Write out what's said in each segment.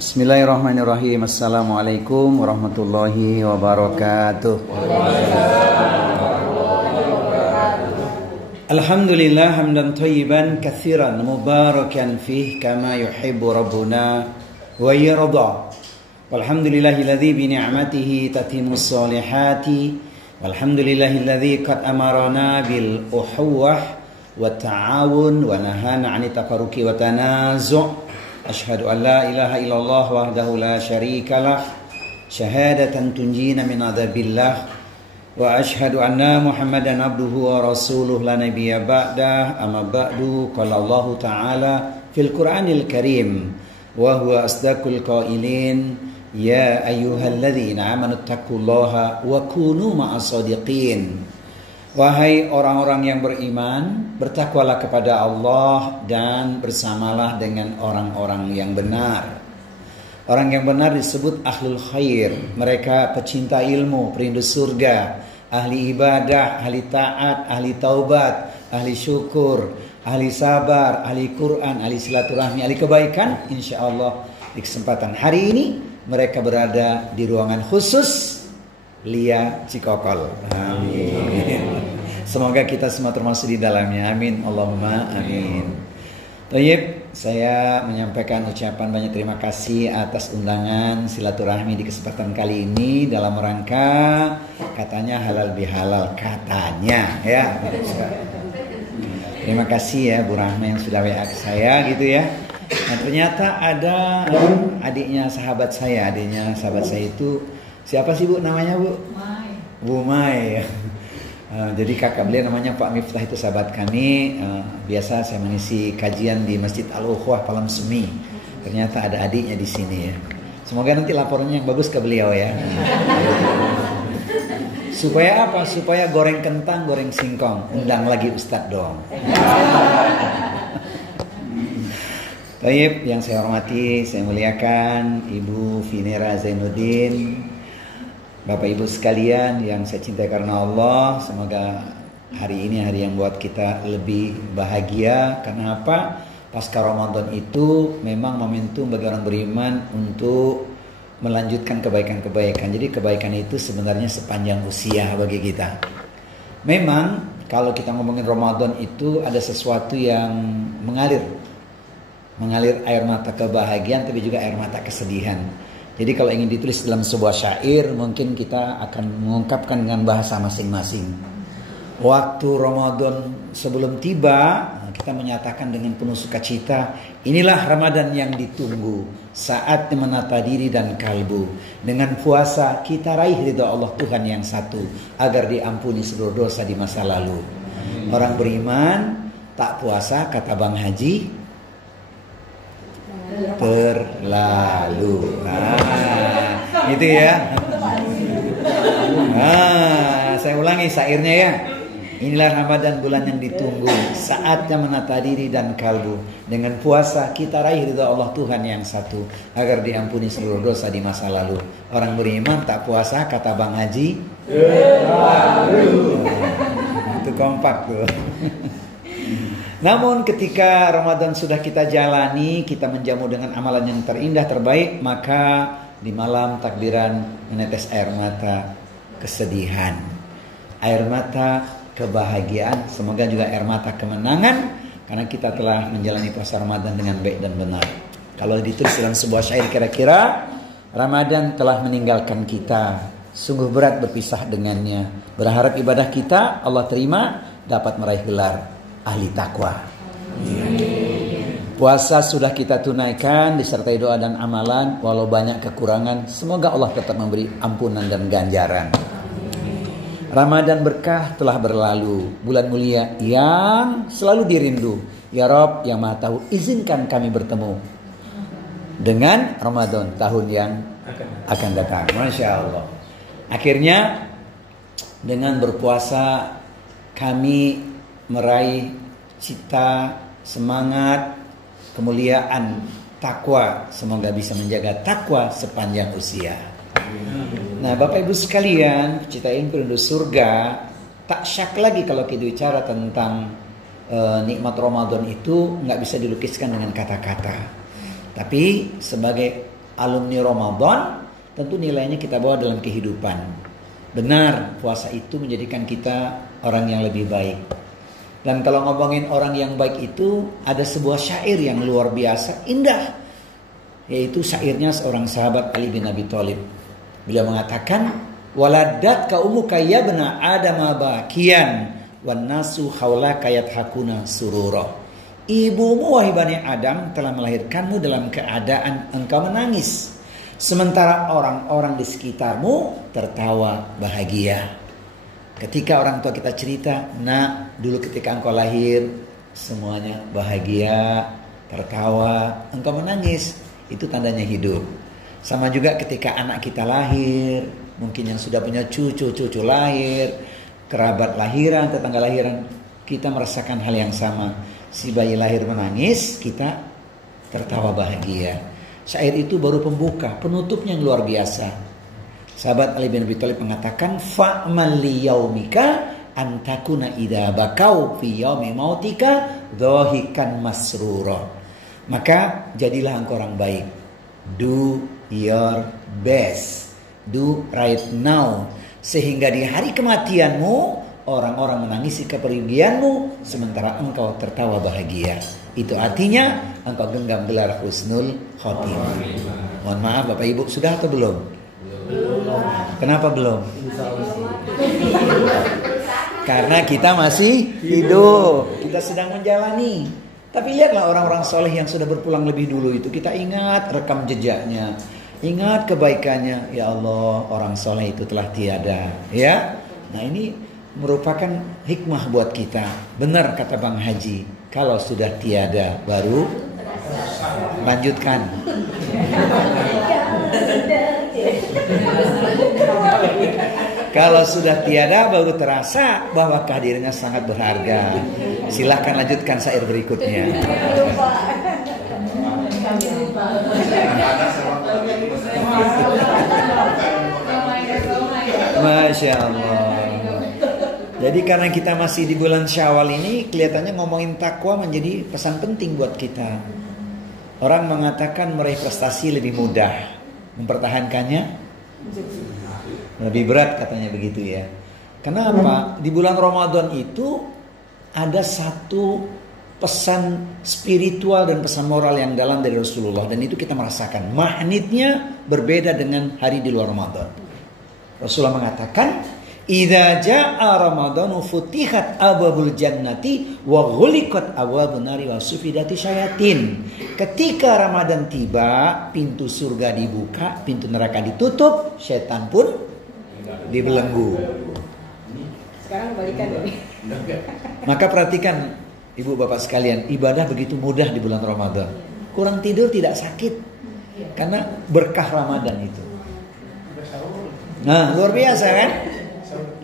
Bismillahirrahmanirrahim. Assalamualaikum warahmatullahi wabarakatuh. Alhamdulillah hamdan thayyiban katsiran mubarakan fih kama yuhibbu rabbuna wa yarda. Walhamdulillahilladzi bi ni'matihi tatimmus solihati. Walhamdulillahilladzi qad amarana bil uhuwah wa ta'awun wa nahana 'anit tafarruqi wa tanazu'. Ashhadu an la ilaha illallah wahdahu la syarikalah syahadatan tunjina min adzabillah. Wa ashhadu anna Muhammadan abduhu wa rasuluh la nabiyya ba'dah. Amma ba'du, qala Allah ta'ala fil Qur'anil Karim wa huwa asdaqul qailin ya ayyuhalladzina amanu taqullaha wa kunu ma'as shadiqin. Wahai orang-orang yang beriman, bertakwalah kepada Allah dan bersamalah dengan orang-orang yang benar. Orang yang benar disebut ahlul khair. Mereka pecinta ilmu, perindu surga, ahli ibadah, ahli taat, ahli taubat, ahli syukur, ahli sabar, ahli Quran, ahli silaturahmi, ahli kebaikan. Insya Allah di kesempatan hari ini mereka berada di ruangan khusus Lia Cikokol. Amin. Semoga kita semua termasuk di dalamnya. Amin. Allahumma amin. Tayyib, saya menyampaikan ucapan banyak terima kasih atas undangan silaturahmi di kesempatan kali ini dalam rangka katanya halal bihalal, katanya ya. Terima kasih ya Bu Rahma yang sudah WA ke saya gitu ya. Nah, ternyata ada adiknya sahabat saya itu siapa sih Bu namanya Bu? Mai. Bu Mai. Jadi kakak beliau namanya Pak Miftah, itu sahabat kami. Biasa saya mengisi kajian di Masjid Al-Ukhwah Palam Semi. Ternyata ada adiknya di sini ya. Semoga nanti laporannya yang bagus ke beliau ya. Supaya apa? Supaya goreng kentang, goreng singkong. Undang lagi Ustadz dong. Tayyib, yang saya hormati, saya muliakan Ibu Finera Zainuddin, Bapak Ibu sekalian yang saya cintai karena Allah. Semoga hari ini hari yang buat kita lebih bahagia. Karena apa? Pasca Ramadan itu memang momentum bagi orang beriman untuk melanjutkan kebaikan-kebaikan. Jadi kebaikan itu sebenarnya sepanjang usia bagi kita. Memang kalau kita ngomongin Ramadan itu ada sesuatu yang mengalir air mata kebahagiaan, tapi juga air mata kesedihan. Jadi kalau ingin ditulis dalam sebuah syair, mungkin kita akan mengungkapkan dengan bahasa masing-masing. Waktu Ramadan sebelum tiba, kita menyatakan dengan penuh sukacita, inilah Ramadan yang ditunggu, saatnya menata diri dan kalbu. Dengan puasa kita raih ridha Allah Tuhan yang satu, agar diampuni seluruh dosa di masa lalu. Orang beriman tak puasa, kata Bang Haji, terlalu. Itu ya. Saya ulangi syairnya ya. Inilah Ramadan, bulan yang ditunggu, saatnya menata diri dan kalbu. Dengan puasa kita raih ridha Allah Tuhan yang satu, agar diampuni seluruh dosa di masa lalu. Orang beriman tak puasa, kata Bang Haji, terlalu. Itu kompak tuh. Namun ketika Ramadan sudah kita jalani, kita menjamu dengan amalan yang terindah terbaik, maka di malam takbiran menetes air mata kesedihan, air mata kebahagiaan, semoga juga air mata kemenangan, karena kita telah menjalani puasa Ramadan dengan baik dan benar. Kalau ditulis dalam sebuah syair kira-kira, Ramadan telah meninggalkan kita, sungguh berat berpisah dengannya. Berharap ibadah kita Allah terima, dapat meraih gelar ahli takwa. Puasa sudah kita tunaikan disertai doa dan amalan, walau banyak kekurangan, semoga Allah tetap memberi ampunan dan ganjaran. Ramadan berkah telah berlalu, bulan mulia yang selalu dirindu. Ya Rob yang Maha Tahu, izinkan kami bertemu dengan Ramadan tahun yang akan datang. Masya Allah. Akhirnya dengan berpuasa kami meraih cita, semangat, kemuliaan, takwa. Semoga bisa menjaga takwa sepanjang usia. Nah Bapak Ibu sekalian, pecinta ilmu perindu surga, tak syak lagi kalau kita bicara tentang nikmat Ramadan itu nggak bisa dilukiskan dengan kata-kata. Tapi sebagai alumni Ramadan, tentu nilainya kita bawa dalam kehidupan. Benar, puasa itu menjadikan kita orang yang lebih baik. Dan kalau ngomongin orang yang baik itu, ada sebuah syair yang luar biasa indah, yaitu syairnya seorang sahabat Ali bin Abi Thalib. Beliau mengatakan, waladatka ummuka ya bna adama bakian wan nasu haulaka yadhakuna surura. Ibumu wahai Bani Adam telah melahirkanmu dalam keadaan engkau menangis, sementara orang-orang di sekitarmu tertawa bahagia. Ketika orang tua kita cerita, nak, dulu ketika engkau lahir semuanya bahagia, tertawa, engkau menangis, itu tandanya hidup. Sama juga ketika anak kita lahir, mungkin yang sudah punya cucu lahir, kerabat lahiran, tetangga lahiran, kita merasakan hal yang sama. Si bayi lahir menangis, kita tertawa bahagia. Syair itu baru pembuka, penutupnya yang luar biasa. Sahabat Ali bin Abi Thalib mengatakan, fa'mal li yaumika antakuna idza bakau fi yaumi mautika dhahikan masrura. Maka jadilah engkau orang baik. Do your best. Do right now. Sehingga di hari kematianmu orang-orang menangisi kepergianmu sementara engkau tertawa bahagia. Itu artinya engkau genggam gelar husnul khotimah. Mohon maaf Bapak Ibu, sudah atau belum? Kenapa belum? Karena kita masih hidup, kita sedang menjalani. Tapi lihatlah orang-orang soleh yang sudah berpulang lebih dulu itu, kita ingat rekam jejaknya, ingat kebaikannya. Ya Allah, orang soleh itu telah tiada. Ya, nah ini merupakan hikmah buat kita. Benar kata Bang Haji, kalau sudah tiada baru lanjutkan. Kalau sudah tiada baru terasa bahwa kehadirannya sangat berharga. Silahkan lanjutkan syair berikutnya. Masya Allah. Jadi karena kita masih di bulan Syawal ini, kelihatannya ngomongin takwa menjadi pesan penting buat kita. Orang mengatakan meraih prestasi lebih mudah, mempertahankannya lebih berat, katanya begitu ya. Kenapa? Di bulan Ramadan itu ada satu pesan spiritual dan pesan moral yang dalam dari Rasulullah, dan itu kita merasakan. Magnetnya berbeda dengan hari di luar Ramadan. Rasulullah mengatakan, idza jaa ramadhanu futihat abwabul jannati wa ghuliqat abwabun nari wa sufidati syayatin. Ketika Ramadan tiba, pintu surga dibuka, pintu neraka ditutup, setan pun dibelenggu. Sekarang balikan ini. Maka perhatikan Ibu Bapak sekalian, ibadah begitu mudah di bulan Ramadan. Kurang tidur tidak sakit, karena berkah Ramadan itu. Nah, luar biasa kan?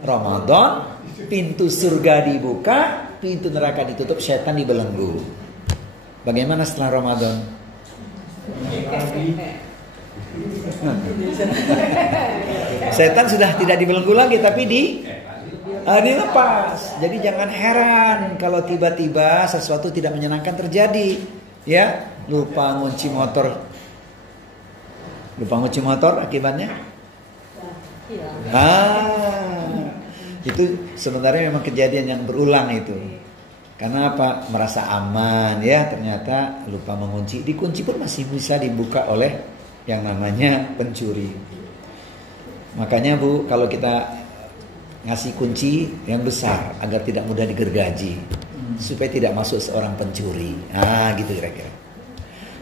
Ramadan, pintu surga dibuka, pintu neraka ditutup, setan dibelenggu. Bagaimana setelah Ramadan? Setan sudah tidak dibelenggu lagi, tapi dilepas. Jadi jangan heran kalau tiba-tiba sesuatu tidak menyenangkan terjadi. Ya, lupa ngunci motor akibatnya. Itu sebenarnya memang kejadian yang berulang itu. Karena apa? Merasa aman ya, ternyata lupa mengunci. Dikunci pun masih bisa dibuka oleh yang namanya pencuri. Makanya Bu, kalau kita ngasih kunci yang besar agar tidak mudah digergaji, supaya tidak masuk seorang pencuri. Gitu kira-kira.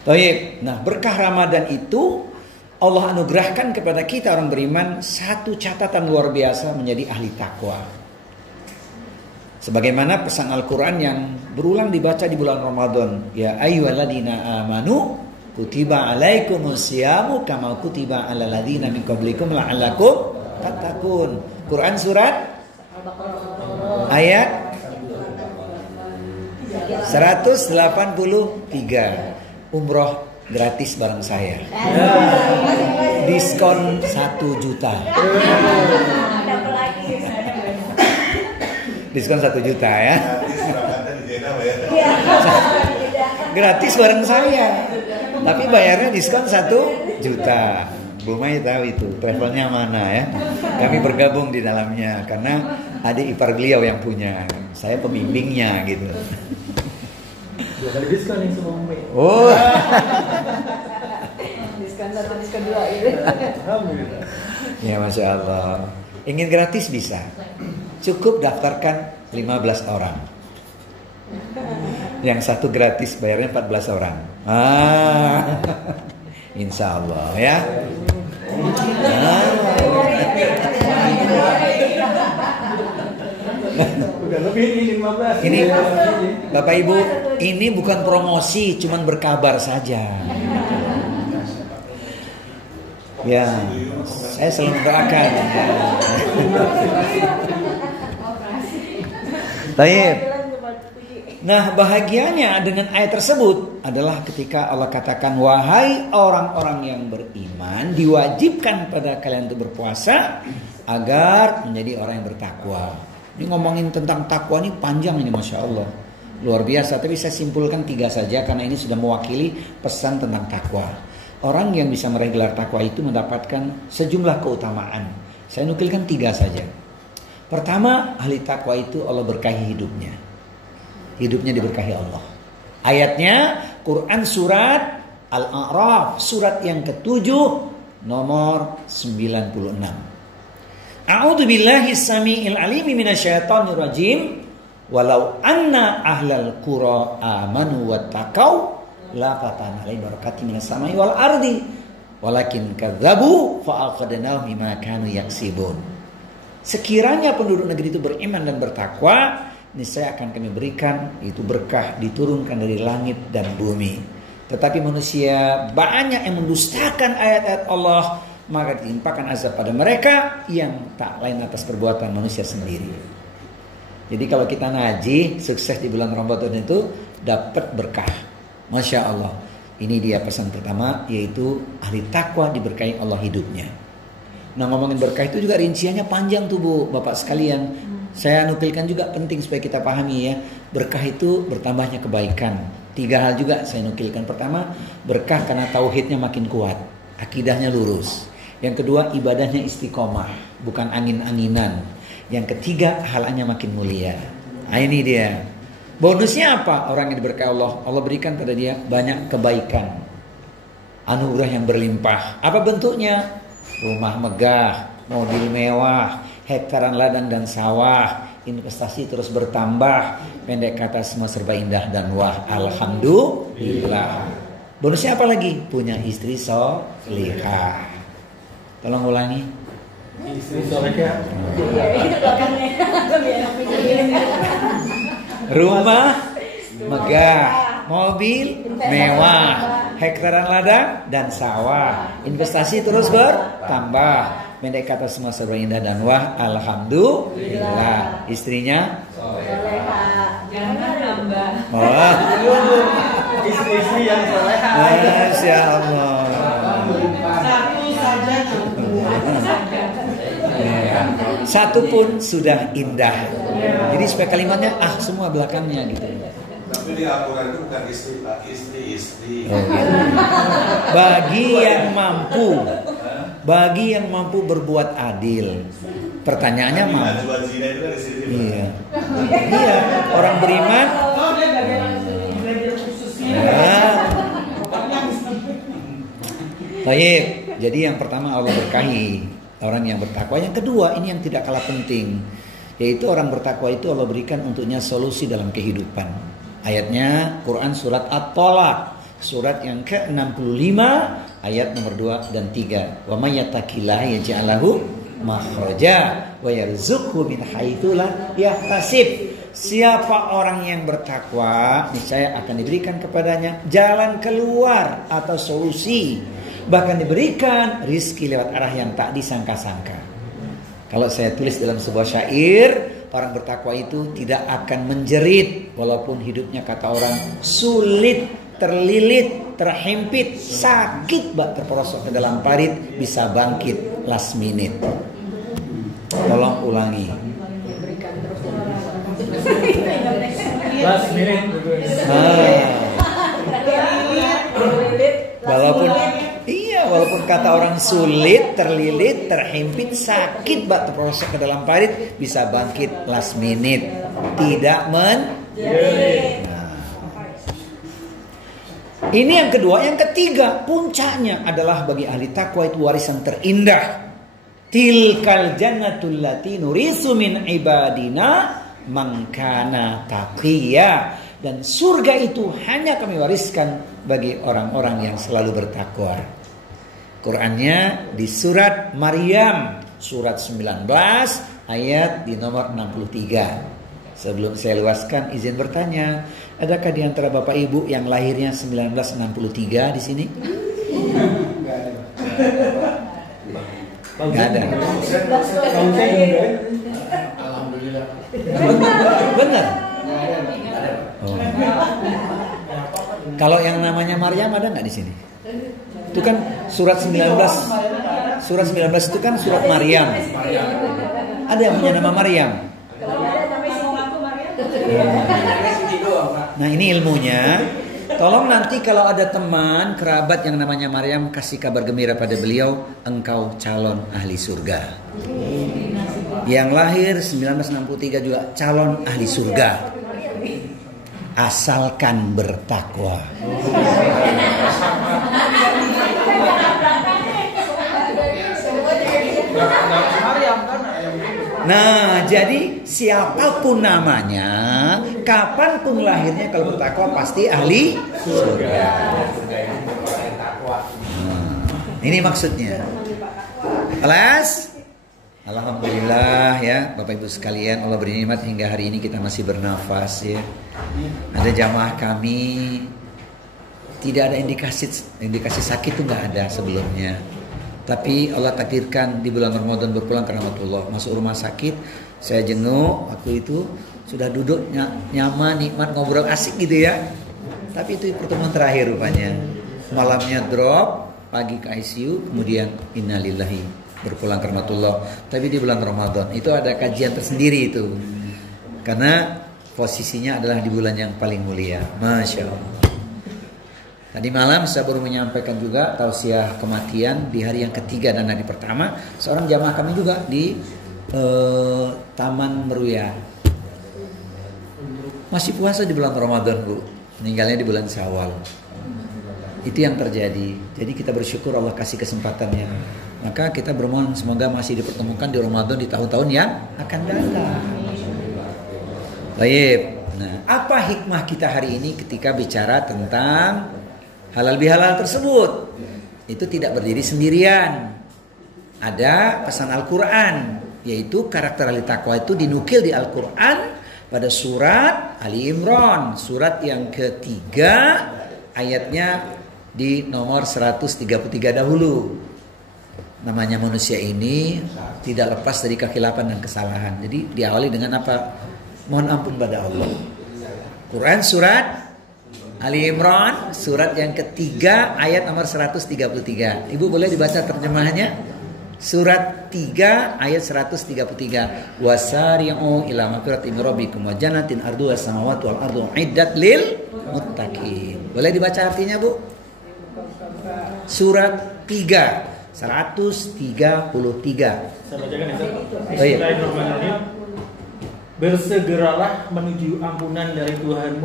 Baik. Nah, berkah Ramadan itu Allah anugerahkan kepada kita orang beriman satu catatan luar biasa menjadi ahli takwa. Sebagaimana pesan Al-Quran yang berulang dibaca di bulan Ramadan. Ya ayyuhalladzina amanu kutiba alaikumusyamu kama kutiba alal ladzina min qablikum la'allakum tattaqun. Quran surat ayat 183. Umroh gratis bareng saya. Diskon 1 juta. Diskon 1 juta ya. Gratis bareng saya. Tapi bayarnya diskon 1 juta. Bu Mai tahu itu travelnya mana ya. Kami bergabung di dalamnya karena adik ipar beliau yang punya. Saya pembimbingnya gitu. Dua kali diskon yang semua Mai. Oh. Diskon 1, diskon 2 gitu. Alhamdulillah. Ya Masya Allah. Ingin gratis bisa. Cukup daftarkan 15 orang. Yang satu gratis bayarnya 14 orang. Insya Allah ya. Udah lebih ini 15. Ini Bapak Ibu, ini bukan promosi, cuman berkabar saja. Ya, saya selalu doakan. Taib. Nah, bahagianya dengan ayat tersebut adalah ketika Allah katakan, wahai orang-orang yang beriman, diwajibkan pada kalian untuk berpuasa agar menjadi orang yang bertakwa. Ini ngomongin tentang takwa ini panjang ini, Masya Allah, luar biasa. Tapi saya simpulkan 3 saja karena ini sudah mewakili pesan tentang takwa. Orang yang bisa meraih gelar takwa itu mendapatkan sejumlah keutamaan. Saya nukilkan 3 saja. Pertama, ahli takwa itu Allah berkahi hidupnya. Hidupnya diberkahi Allah. Ayatnya Quran surat Al-A'raf, surat yang ke-7 nomor 96. A'udzu billahi samiil alimi minasyaitonir rajim. Walau anna ahlal qura amanu wattaqau la fatana alaihim barakatin minas samai wal ardi walakin kadzabu fa aqadnahum bima kanu yaksibun. Sekiranya penduduk negeri itu beriman dan bertakwa, niscaya akan kami berikan itu berkah diturunkan dari langit dan bumi. Tetapi manusia banyak yang mendustakan ayat-ayat Allah, maka ditimpakan azab pada mereka yang tak lain atas perbuatan manusia sendiri. Jadi kalau kita ngaji sukses di bulan Ramadan itu dapat berkah. Masya Allah. Ini dia pesan pertama, yaitu ahli takwa diberkahi Allah hidupnya. Nah, ngomongin berkah itu juga rinciannya panjang tuh Bu, Bapak sekalian. Saya nukilkan juga penting supaya kita pahami ya. Berkah itu bertambahnya kebaikan. 3 hal juga saya nukilkan. Pertama, berkah karena tauhidnya makin kuat, akidahnya lurus. Yang kedua, ibadahnya istiqomah, bukan angin-anginan. Yang ketiga, halanya makin mulia. Nah, ini dia. Bonusnya apa? Orang yang diberkahi Allah, Allah berikan pada dia banyak kebaikan, anugerah yang berlimpah. Apa bentuknya? Rumah megah, mobil mewah, hektaran ladang dan sawah, investasi terus bertambah. Pendek kata, semua serba indah dan wah, alhamdulillah. Bonusnya apa lagi? Punya istri solihah. Tolong ulangi. Istri solehah. Itu belakangnya. Rumah megah, mobil mewah, hektaran ladang dan sawah, investasi terus bertambah. Pendek kata, semua serba indah dan wah, alhamdulillah. Istrinya Soleha. Jangan nambah. wah, Istri-istri yang solehah. Masya Allah. Satu saja cukup. Ya. Satu pun sudah indah. Jadi supaya kalimatnya semua belakangnya gitu. Tapi di Al-Quran itu bukan istri, Pak. Istri. Oh, gitu. Bagi yang mampu berbuat adil. Pertanyaannya mampu. Jual zina itu kan istri. Iya. Iya, orang beriman. Baik. Jadi yang pertama Allah berkahi orang yang bertakwa. Yang kedua, ini yang tidak kalah penting, yaitu orang bertakwa itu Allah berikan untuknya solusi dalam kehidupan. Ayatnya Quran surat At-Tolak, surat yang ke-65 ayat nomor 2 dan 3. Wa may yattaqillaha yaj'al lahu makhraja wa yarzuqhu min haitsu la yahtasib. Siapa orang yang bertakwa, niscaya akan diberikan kepadanya jalan keluar atau solusi. Bahkan diberikan rizki lewat arah yang tak disangka-sangka. Kalau saya tulis dalam sebuah syair, orang bertakwa itu tidak akan menjerit walaupun hidupnya kata orang sulit, terlilit, terhimpit, sakit, terperosok ke dalam parit, bisa bangkit last minute. Tolong ulangi. Last minute. walaupun kata orang sulit, terlilit, terhimpit, sakit bak terprosok ke dalam parit, bisa bangkit last minute, tidak menjerit. Ini yang kedua. Yang ketiga, puncaknya adalah bagi ahli takwa itu warisan terindah. Tilkal jannatul lati nurisu min ibadina man kana taqiyya. Dan surga itu hanya kami wariskan bagi orang-orang yang selalu bertakwa. Qurannya di surat Maryam, surat 19 ayat di nomor 63. Sebelum saya luaskan, izin bertanya, adakah di antara Bapak Ibu yang lahirnya 1963 di sini? Enggak ada. Alhamdulillah. Benar. Oh. Kalau yang namanya Maryam ada nggak di sini? Itu kan surat 19. Surat 19 itu kan surat Maryam. Ada yang punya nama Maryam? Nah, ini ilmunya. Tolong nanti kalau ada teman, kerabat yang namanya Maryam, kasih kabar gembira pada beliau, engkau calon ahli surga. Yang lahir 1963 juga calon ahli surga. Asalkan bertakwa. Nah, jadi siapapun namanya, kapanpun lahirnya, kalau bertakwa pasti ahli surga. Ini maksudnya. Kelas, alhamdulillah ya Bapak Ibu sekalian, Allah beri nikmat hingga hari ini kita masih bernafas ya. Ada jamaah kami tidak ada indikasi sakit itu nggak ada sebelumnya. Tapi Allah takdirkan di bulan Ramadan berpulang karena rahmatullah. Masuk rumah sakit, saya jenguk, aku itu sudah duduk nyaman, nikmat, ngobrol asik gitu ya. Tapi itu pertemuan terakhir rupanya. Malamnya drop, pagi ke ICU, kemudian innalillahi, berpulang karena rahmatullah. Tapi di bulan Ramadan itu ada kajian tersendiri itu. Karena posisinya adalah di bulan yang paling mulia. Masya Allah. Tadi malam saya baru menyampaikan juga tausiah kematian di hari yang ketiga dan hari pertama. Seorang jamaah kami juga di Taman Meruya. Masih puasa di bulan Ramadan, Bu. Meninggalnya di bulan Syawal. Itu yang terjadi. Jadi kita bersyukur Allah kasih kesempatannya. Maka kita bermohon semoga masih dipertemukan di Ramadan di tahun-tahun yang akan datang. Baik. Nah, apa hikmah kita hari ini ketika bicara tentang halal bihalal tersebut? Itu tidak berdiri sendirian. Ada pesan Al-Quran, yaitu karakter ahli takwa itu dinukil di Al-Quran pada surat Ali Imran, surat yang ketiga, ayatnya di nomor 133 dahulu. Namanya manusia ini tidak lepas dari kekhilafan dan kesalahan. Jadi diawali dengan apa? Mohon ampun pada Allah. Quran surat Ali Imran, surat yang ketiga, ayat nomor 133. Ibu boleh dibaca terjemahannya? Surat 3 ayat 133. Wasari'u ila maghfiratin min rabbikum wa jannatin arduha samawati wal ardu iddat lil muttaqin. Boleh dibaca artinya, Bu? Surat 3 133. Saya bacakan ya, Oh, iya. Bismillahirrahmanirrahim. Bersegeralah menuju ampunan dari Tuhanmu.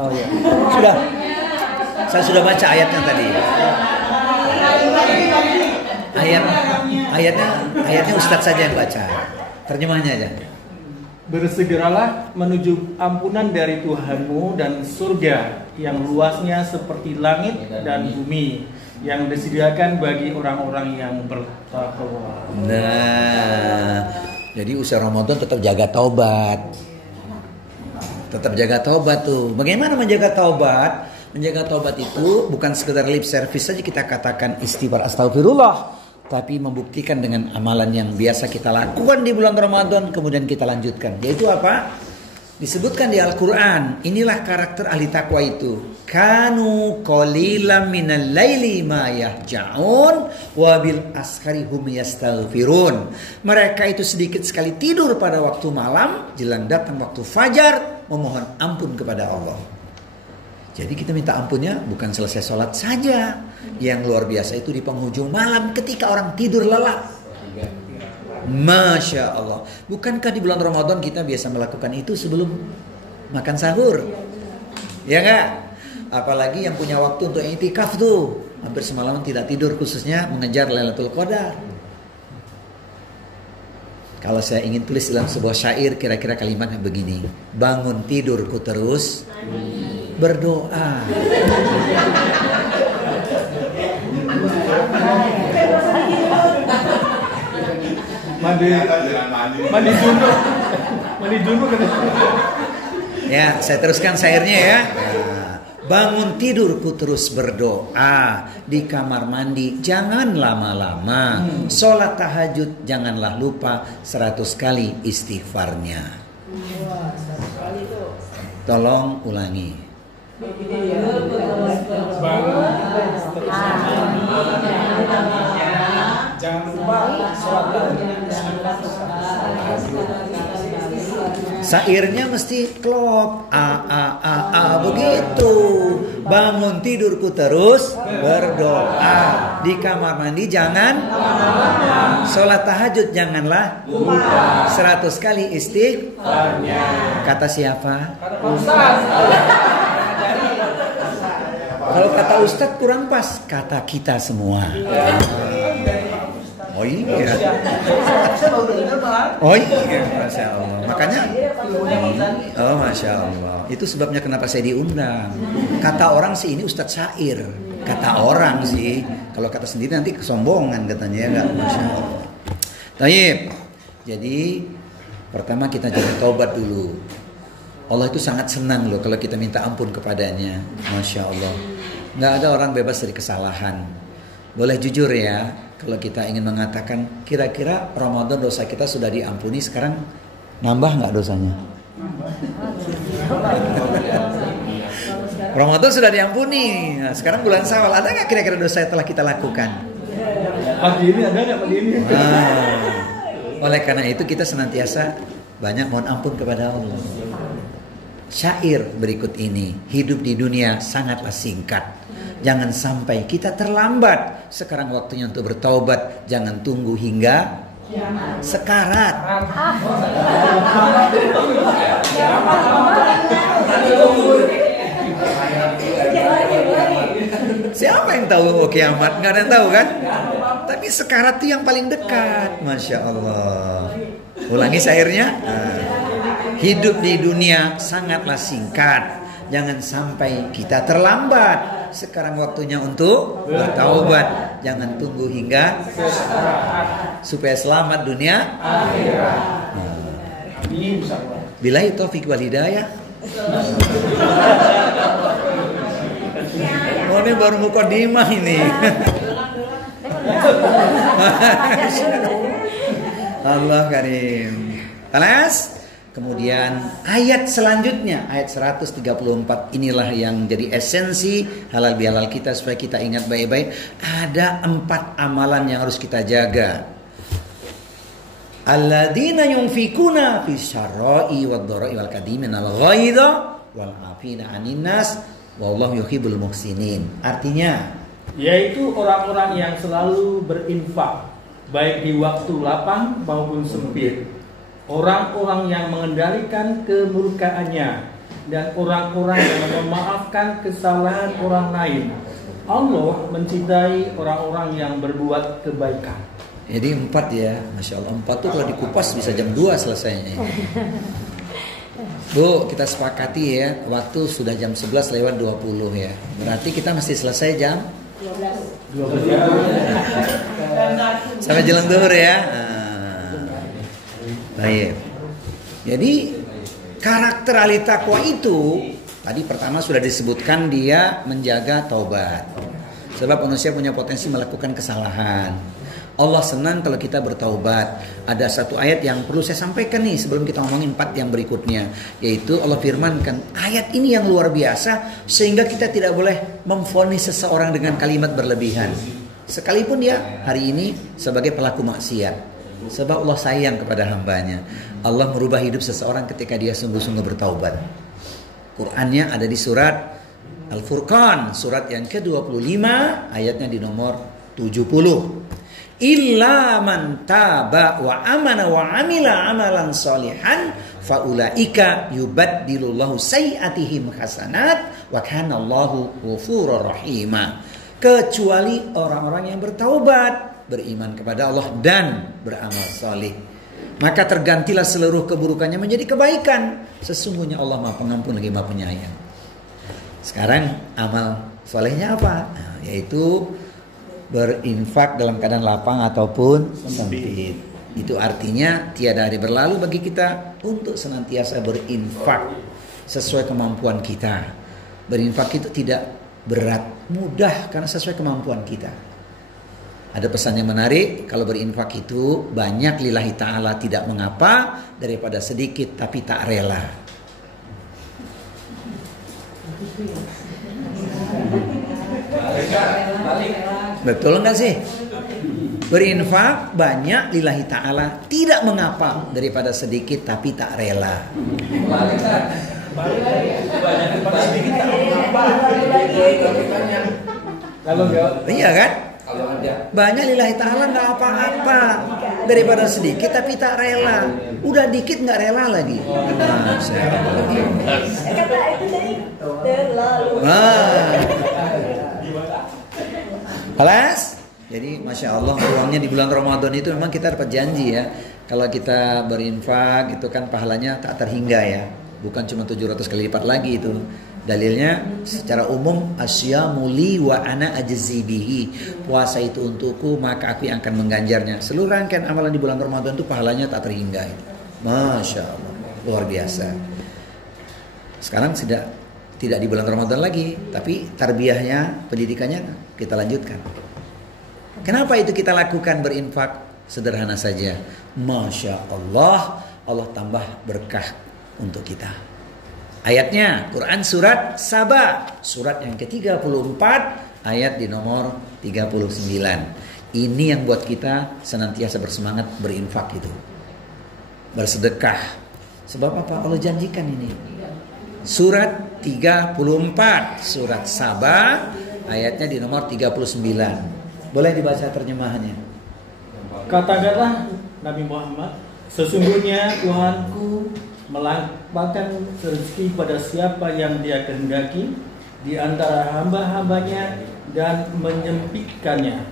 Oh iya. Sudah. Saya sudah baca ayatnya tadi. Ayatnya Ustadz saja yang baca. Terjemahnya aja. Bersegeralah menuju ampunan dari Tuhanmu dan surga yang luasnya seperti langit dan bumi, yang disediakan bagi orang-orang yang bertakwa. Nah, jadi usaha Ramadan tetap jaga taubat. Tetap jaga taubat tuh. Bagaimana menjaga taubat? Menjaga taubat itu bukan sekedar lip service saja kita katakan istighfar astagfirullah, tapi membuktikan dengan amalan yang biasa kita lakukan di bulan Ramadan kemudian kita lanjutkan. Yaitu apa? Disebutkan di Al-Quran. Inilah karakter ahli takwa itu. Kanu qalilan minal laili ma yahja'un wa bil ashari hum yastaghfirun. Mereka itu sedikit sekali tidur pada waktu malam, jelang datang waktu fajar memohon ampun kepada Allah. Jadi kita minta ampunnya bukan selesai sholat saja. Yang luar biasa itu di penghujung malam ketika orang tidur lelap. Masya Allah. Bukankah di bulan Ramadan kita biasa melakukan itu sebelum makan sahur? Ya enggak? Apalagi yang punya waktu untuk i'tikaf tuh, hampir semalaman tidak tidur khususnya mengejar Lailatul Qadar. Kalau saya ingin tulis dalam sebuah syair, kira-kira kalimatnya begini: bangun tidurku terus berdoa. Mandi junub kan. Ya, saya teruskan syairnya ya. Bangun tidurku terus berdoa, di kamar mandi jangan lama-lama, sholat tahajud janganlah lupa 100 kali istighfarnya. Tolong ulangi. Jangan lupa sholat Syairnya mesti klop, a begitu. Bangun tidurku terus berdoa, di kamar mandi jangan, sholat tahajud janganlah lupa, 100 kali istighfarnya. Kata siapa? Kata Ustaz. Kalau kata Ustaz kurang pas, kata kita semua. Oh iya. Oh iya, Masya Allah. Makanya, oh Masya Allah. Itu sebabnya kenapa saya diundang. Kata orang sih ini Ustadz syair. Kata orang sih. Kalau kata sendiri nanti kesombongan katanya, ya enggak? Masya Allah. Taib. Jadi pertama kita jangan taubat dulu. Allah itu sangat senang loh kalau kita minta ampun kepadanya. Masya Allah. Nggak ada orang bebas dari kesalahan. Boleh jujur ya. Kalau kita ingin mengatakan kira-kira Ramadan dosa kita sudah diampuni, sekarang nambah nggak dosanya? Ramadan sudah diampuni, nah, sekarang bulan Syawal ada nggak kira-kira dosa yang telah kita lakukan? Pagi ini ada nggak pagi ini? Oleh karena itu kita senantiasa banyak mohon ampun kepada Allah. Syair berikut ini, hidup di dunia sangatlah singkat. Jangan sampai kita terlambat. Sekarang waktunya untuk bertaubat. Jangan tunggu hingga sekarat. Siapa yang tahu kiamat? Nggak ada yang tahu kan? Tapi sekarat itu yang paling dekat. Masya Allah. Ulangi syairnya. Hidup di dunia sangatlah singkat. Jangan sampai kita terlambat. Sekarang waktunya untuk bertaubat. Jangan tunggu hingga supaya selamat dunia akhirat. Billahi taufik wal hidayah. Oh, ini baru mukadimah ini. Allah karim. Alas. Kemudian ayat selanjutnya, ayat 134, inilah yang jadi esensi halal bihalal kita supaya kita ingat baik-baik. Ada 4 amalan yang harus kita jaga. Alladzina yunfikuna fis syarra'i wad dharra'i wal kadiminal ghaidha wal 'afina 'anil nas wallahu yuhibbul muhsinin. Artinya yaitu orang-orang yang selalu berinfak baik di waktu lapang maupun sempit. Orang-orang yang mengendalikan kemurkaannya dan orang-orang yang memaafkan kesalahan orang lain. Allah mencintai orang-orang yang berbuat kebaikan. Jadi 4 ya, Masya Allah. 4 tuh kalau dikupas bisa jam 2 selesainya. Bu, kita sepakati ya, waktu sudah jam 11 lewat 20 ya. Berarti kita mesti selesai jam 12. Sampai jelang duhur ya. Baik. Jadi karakter ahli takwa itu tadi pertama sudah disebutkan dia menjaga taubat. Sebab manusia punya potensi melakukan kesalahan. Allah senang kalau kita bertaubat. Ada satu ayat yang perlu saya sampaikan nih sebelum kita ngomongin 4 yang berikutnya, yaitu Allah firmankan ayat ini yang luar biasa sehingga kita tidak boleh memvonis seseorang dengan kalimat berlebihan. Sekalipun dia hari ini sebagai pelaku maksiat. Sebab Allah sayang kepada hambanya. Allah merubah hidup seseorang ketika dia sungguh-sungguh bertaubat. Qur'annya ada di surat Al-Furqan surat yang ke-25 ayatnya di nomor 70. Illa man taba wa amana wa amila amalan sholihan faulaika yubaddilullahu sayyi'atihim hasanat wa kana Allahu ghafurur rahima. Kecuali orang-orang yang bertaubat, beriman kepada Allah dan beramal saleh, maka tergantilah seluruh keburukannya menjadi kebaikan. Sesungguhnya Allah Maha Pengampun lagi Maha Penyayang. Sekarang amal solehnya apa? Nah, yaitu berinfak dalam keadaan lapang ataupun sempit. Itu artinya tiada hari berlalu bagi kita untuk senantiasa berinfak sesuai kemampuan kita. Berinfak itu tidak berat, mudah karena sesuai kemampuan kita. Ada pesan yang menarik, kalau berinfak itu banyak lillahi ta'ala tidak mengapa daripada sedikit tapi tak rela. Betul enggak sih? Berinfak banyak lillahi ta'ala tidak mengapa daripada sedikit tapi tak rela. Iya kan? Banyak lillahi ta'ala nggak apa-apa daripada sedikit tapi tak rela. Udah dikit nggak rela lagi. Kata itu tadi terlalu. Kelas? Jadi Masya Allah uangnya di bulan Ramadan itu memang kita dapat janji ya. Kalau kita berinfak itu kan pahalanya tak terhingga ya. Bukan cuma 700 kali lipat lagi itu. Dalilnya secara umum asyamu li wa ana ajzi bihi. Puasa itu untukku maka aku yang akan mengganjarnya. Seluruh rangkaian amalan di bulan Ramadan itu pahalanya tak terhingga. Masya Allah, luar biasa. Sekarang tidak di bulan Ramadan lagi, tapi tarbiyahnya, pendidikannya kita lanjutkan. Kenapa itu kita lakukan berinfak? Sederhana saja. Masya Allah, Allah tambah berkah untuk kita. Ayatnya Quran surat Saba, surat yang ke-34 ayat di nomor 39. Ini yang buat kita senantiasa bersemangat berinfak itu. Bersedekah. Sebab apa? Allah janjikan ini. Surat 34, surat Saba ayatnya di nomor 39. Boleh dibaca terjemahannya. Katakanlah Nabi Muhammad, sesungguhnya Tuhanku melapangkan rezeki pada siapa yang Dia kehendaki di antara hamba-hambanya dan menyempitkannya.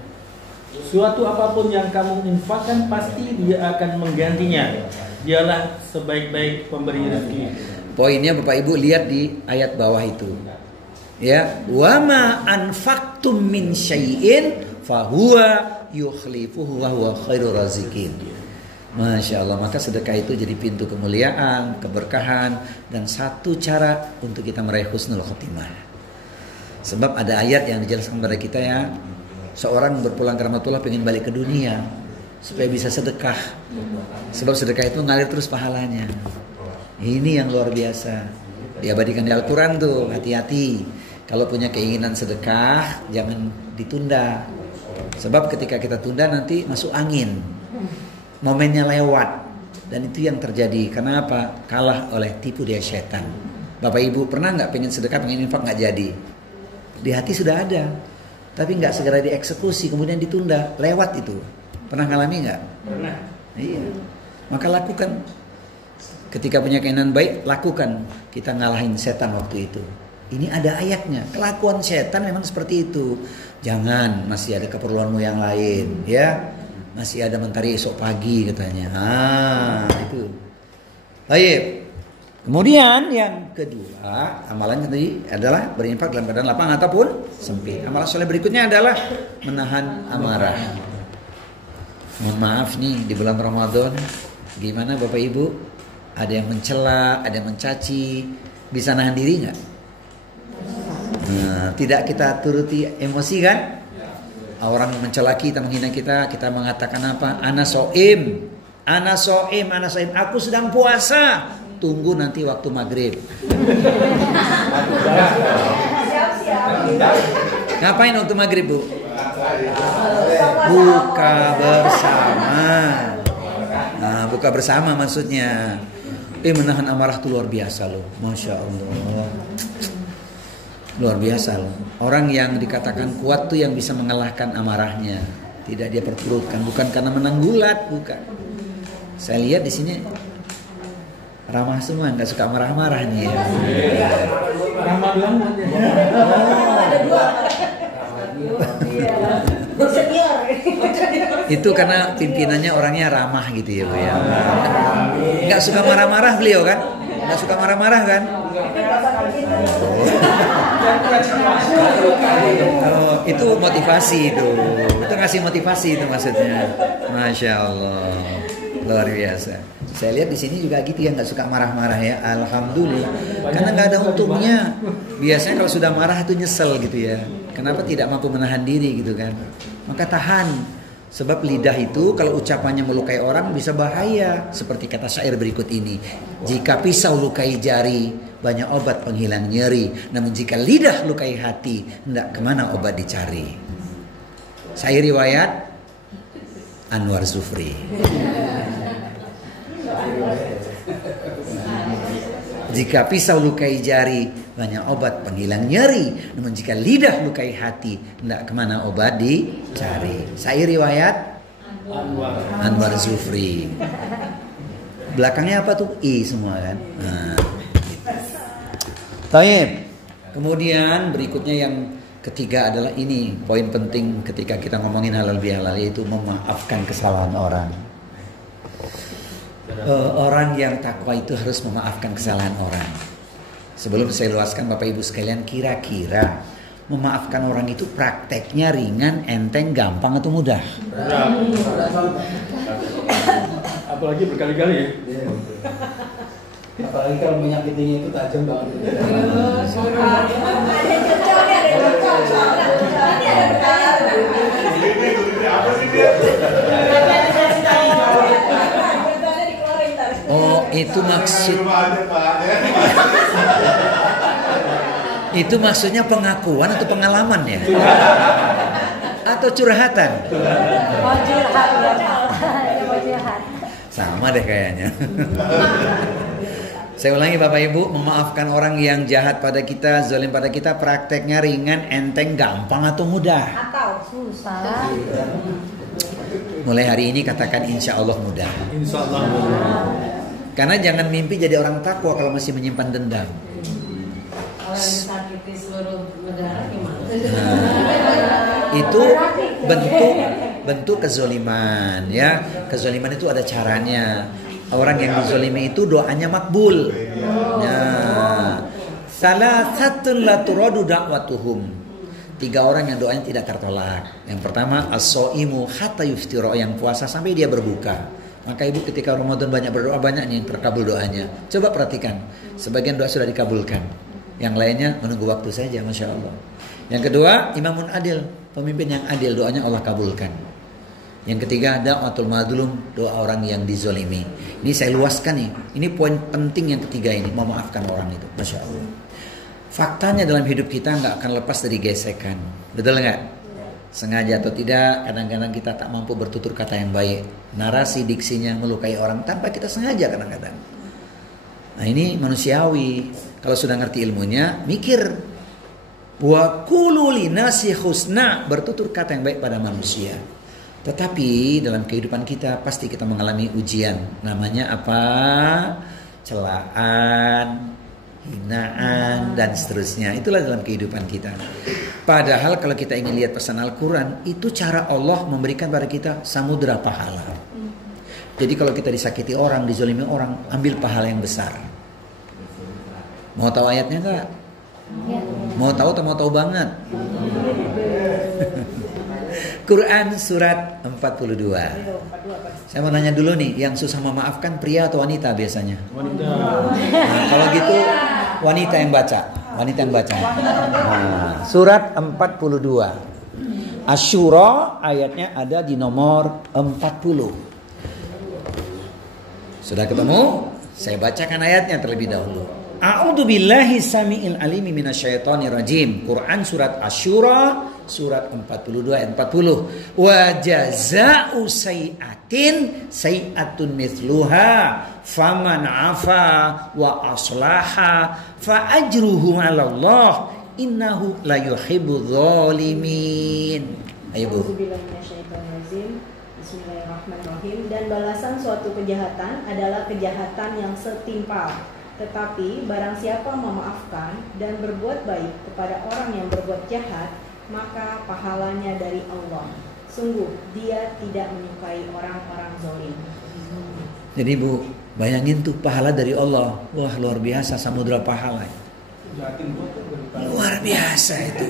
Suatu apapun yang kamu infakkan pasti Dia akan menggantinya. Dialah sebaik-baik pemberi rezeki. Poinnya Bapak Ibu lihat di ayat bawah itu. Ya, wa ma anfaqtum min syai'in fahuwa yukhlifuhu wa huwa khairur raziqin. Masya Allah, maka sedekah itu jadi pintu kemuliaan, keberkahan, dan satu cara untuk kita meraih husnul khotimah. Sebab ada ayat yang dijelaskan kepada kita ya, seorang berpulang ke rahmatullah pengen balik ke dunia supaya bisa sedekah. Sebab sedekah itu ngalir terus pahalanya. Ini yang luar biasa. Diabadikan di Al-Quran tuh, hati-hati. Kalau punya keinginan sedekah, jangan ditunda. Sebab ketika kita tunda nanti masuk angin. Momennya lewat. Dan itu yang terjadi. Karena apa? Kalah oleh tipu daya setan. Bapak Ibu pernah gak pengen sedekah, pengen infak gak jadi? Di hati sudah ada. Tapi gak segera dieksekusi, kemudian ditunda. Lewat itu. Pernah ngalami gak? Pernah. Iya. Maka lakukan. Ketika punya keinginan baik, lakukan. Kita ngalahin setan waktu itu. Ini ada ayatnya. Kelakuan setan memang seperti itu. Jangan, masih ada keperluanmu yang lain, ya. Masih ada mentari esok pagi katanya. Itu. Baik. Kemudian yang kedua, amalannya tadi adalah berinfak dalam keadaan lapang ataupun sempit. Amalan soleh berikutnya adalah menahan amarah. Mohon maaf nih di bulan Ramadan, gimana Bapak Ibu? Ada yang mencela, ada yang mencaci, bisa nahan diri nggak? Nah, tidak kita turuti emosi kan? Orang mencela kita, menghina kita, kita mengatakan apa? Ana so'im, aku sedang puasa. Tunggu nanti waktu maghrib. Ngapain waktu maghrib, Bu? Buka bersama. Nah, buka bersama maksudnya. Menahan amarah itu luar biasa loh. Masya Allah. Luar biasa loh. Orang yang dikatakan kuat tuh yang bisa mengalahkan amarahnya. Tidak dia perturutkan, bukan karena menang gulat, bukan. Saya lihat di sini ramah semua, nggak suka marah-marah nih ya. Ramah banget ya. Ada dua. Senior. Itu karena pimpinannya orangnya ramah gitu ya Bu ya. Nggak suka marah-marah beliau kan? Nggak suka marah-marah kan? Oh, itu motivasi itu ngasih motivasi itu maksudnya. Masya Allah, luar biasa. Saya lihat di sini juga gitu ya, nggak suka marah-marah ya. Alhamdulillah, karena nggak ada untungnya. Biasanya kalau sudah marah itu nyesel gitu ya. Kenapa tidak mampu menahan diri gitu kan? Maka tahan. Sebab lidah itu kalau ucapannya melukai orang bisa bahaya. Seperti kata syair berikut ini. Jika pisau lukai jari, banyak obat penghilang nyeri. Namun jika lidah lukai hati, hendak kemana obat dicari. Syair riwayat Anwar Zufri. Jika pisau lukai jari, banyak obat penghilang nyeri. Namun jika lidah lukai hati, hendak kemana obat dicari. Syair riwayat Anwar Zufri. Belakangnya apa tuh? I semua kan. Nah. Taib. Kemudian berikutnya yang ketiga adalah ini. Poin penting ketika kita ngomongin halal bihalal, yaitu memaafkan kesalahan orang. Orang yang takwa itu harus memaafkan kesalahan orang. Sebelum saya luaskan Bapak Ibu sekalian, kira-kira memaafkan orang itu prakteknya ringan, enteng, gampang atau mudah? Apalagi berkali-kali ya. Apalagi kalau menyakitinya itu tajam banget. Ada cocok, ada cocok. Nanti ada pertanyaan. Apa sih dia? Oh, itu maksud. Itu maksudnya pengakuan atau pengalaman ya? Atau curhatan? Sama deh kayaknya. Saya ulangi Bapak Ibu, memaafkan orang yang jahat pada kita, zalim pada kita, prakteknya ringan, enteng, gampang atau mudah? Atau susah. Mulai hari ini katakan insya Allah mudah. Insya Allah. Karena jangan mimpi jadi orang takwa kalau masih menyimpan dendam. Orang yang sakiti seluruh negara gimana? Itu bentuk kezoliman ya. Kezoliman itu ada caranya. Orang yang dizolimi itu doanya makbul. Nah, salasatun la turadu da'watuhum. 3 orang yang doanya tidak tertolak. Yang pertama as-shaimu hatta yuftira, yang puasa sampai dia berbuka. Maka ibu ketika Ramadan banyak berdoa, banyak nih yang terkabul doanya. Coba perhatikan, sebagian doa sudah dikabulkan, yang lainnya menunggu waktu saja, masya Allah. Yang kedua, imamun adil, pemimpin yang adil, doanya Allah kabulkan. Yang ketiga, da'watul madlum, doa orang yang dizolimi. Ini saya luaskan nih, ini poin penting yang ketiga ini, memaafkan orang itu, masya Allah. Faktanya dalam hidup kita nggak akan lepas dari gesekan, betul nggak? Sengaja atau tidak, kadang-kadang kita tak mampu bertutur kata yang baik. Narasi diksinya melukai orang tanpa kita sengaja kadang-kadang. Nah ini manusiawi. Kalau sudah ngerti ilmunya, mikir. Wa qulu linasi husna, bertutur kata yang baik pada manusia. Tetapi dalam kehidupan kita pasti kita mengalami ujian. Namanya apa? Celaan, hinaan, dan seterusnya. Itulah dalam kehidupan kita. Padahal kalau kita ingin lihat pesan Al-Quran, itu cara Allah memberikan pada kita samudera pahala. Jadi kalau kita disakiti orang, dizolimi orang, ambil pahala yang besar. Mau tahu ayatnya enggak? Mau tahu atau mau tahu banget? Quran surat 42. Saya mau nanya dulu nih, yang susah memaafkan pria atau wanita biasanya? Wanita. Nah, kalau gitu wanita yang baca. Wanita yang baca. Nah, surat 42. Asy-Syura ayatnya ada di nomor 40. Sudah ketemu? Saya bacakan ayatnya terlebih dahulu. A'udzu billahi samiil alimi minasyaitonir rajim. Quran surat Asy-Syura surat 42 ayat 40. Wa jazaa'u sayyi'atin sayyi'atun mithluha faman 'afa wa aslaha fa ajruhu 'ala Allah innahu la yuhibbudz zalimin. Ayo Bu. Auzubillahiminasyaitonirrajim. Bismillahirrahmanirrahim. Dan balasan suatu kejahatan adalah kejahatan yang setimpal. Tetapi barang siapa memaafkan dan berbuat baik kepada orang yang berbuat jahat, maka pahalanya dari Allah. Sungguh dia tidak menyukai orang-orang zalim. Jadi Bu, bayangin tuh pahala dari Allah. Wah, luar biasa samudra pahala. Luar biasa itu.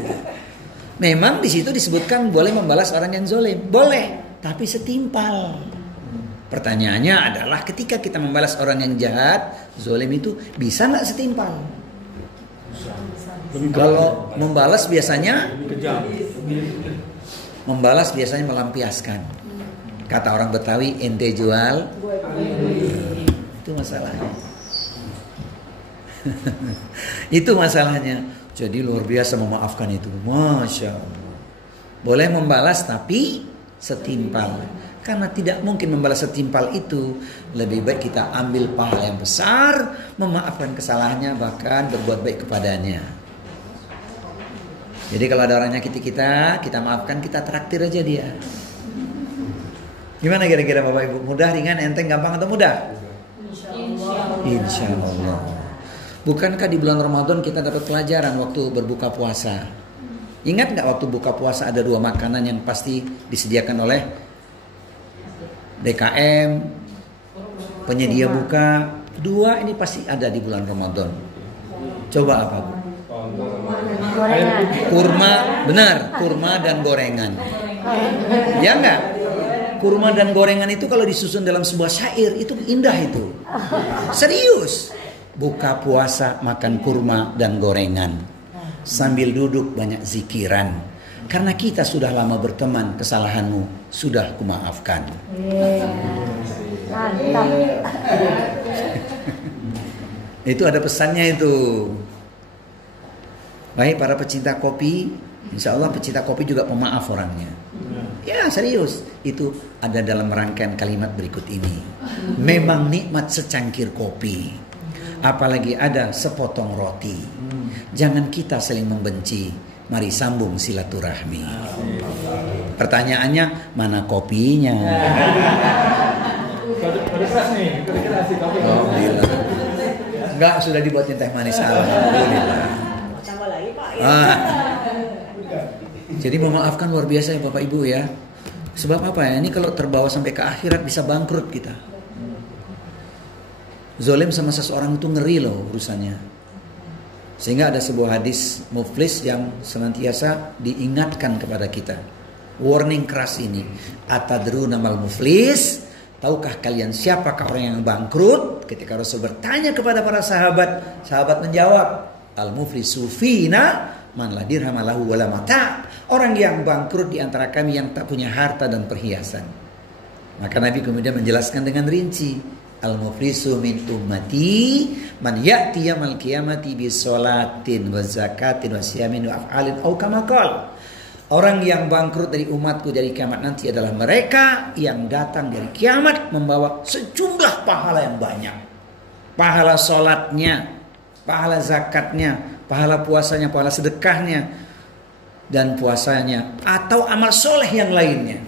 Memang di situ disebutkan boleh membalas orang yang zalim. Boleh, tapi setimpal. Pertanyaannya adalah ketika kita membalas orang yang jahat, zalim itu bisa nggak setimpal? Kalau membalas biasanya melampiaskan. Kata orang Betawi, ente jual, itu masalahnya. Itu masalahnya. Jadi luar biasa memaafkan itu, masya Allah. Boleh membalas tapi setimpal. Karena tidak mungkin membalas setimpal itu. Lebih baik kita ambil pahala yang besar, memaafkan kesalahannya, bahkan berbuat baik kepadanya. Jadi kalau ada orang nyakiti kita maafkan, kita traktir aja dia. Gimana kira-kira Bapak Ibu? Mudah, ringan, enteng, gampang atau mudah? Insya Allah. Bukankah di bulan Ramadan kita dapat pelajaran waktu berbuka puasa? Ingat gak waktu buka puasa ada 2 makanan yang pasti disediakan oleh DKM, penyedia buka. 2 ini pasti ada di bulan Ramadan. Coba apa Bu? Kurma, benar, kurma dan gorengan. Ya enggak? Kurma dan gorengan itu kalau disusun dalam sebuah syair itu indah itu. Serius. Buka puasa makan kurma dan gorengan. Sambil duduk banyak zikiran. Karena kita sudah lama berteman, kesalahanmu sudah kumaafkan. Mantap. Itu ada pesannya itu. Baik para pecinta kopi, insya Allah pecinta kopi juga pemaaf orangnya. Ya serius, itu ada dalam rangkaian kalimat berikut ini. Memang nikmat secangkir kopi, apalagi ada sepotong roti. Jangan kita saling membenci, mari sambung silaturahmi. Pertanyaannya, mana kopinya? Alhamdulillah. Enggak, sudah dibuatin teh manis. Alhamdulillah. Tambah lagi Pak ya. Jadi memaafkan luar biasa ya Bapak Ibu ya. Sebab apa ya? Ini kalau terbawa sampai ke akhirat bisa bangkrut kita. Zolim sama seseorang itu ngeri loh urusannya. Sehingga ada sebuah hadis muflis yang senantiasa diingatkan kepada kita. Warning keras ini. Atadruna mal muflis? Tahukah kalian siapakah orang yang bangkrut? Ketika Rasul bertanya kepada para sahabat, sahabat menjawab, al-muflisu fina man la dirham lahu wala mata. Orang yang bangkrut di antara kami yang tak punya harta dan perhiasan. Maka Nabi kemudian menjelaskan dengan rinci, al-muflisu min ummati man ya'ti yaumil qiyamati bi sholatin wa zakatin wa siyamin wa af'alin au kama qala. Orang yang bangkrut dari umatku dari kiamat nanti adalah mereka yang datang dari kiamat membawa sejumlah pahala yang banyak. Pahala sholatnya, pahala zakatnya, pahala puasanya, pahala sedekahnya, dan puasanya, atau amal soleh yang lainnya.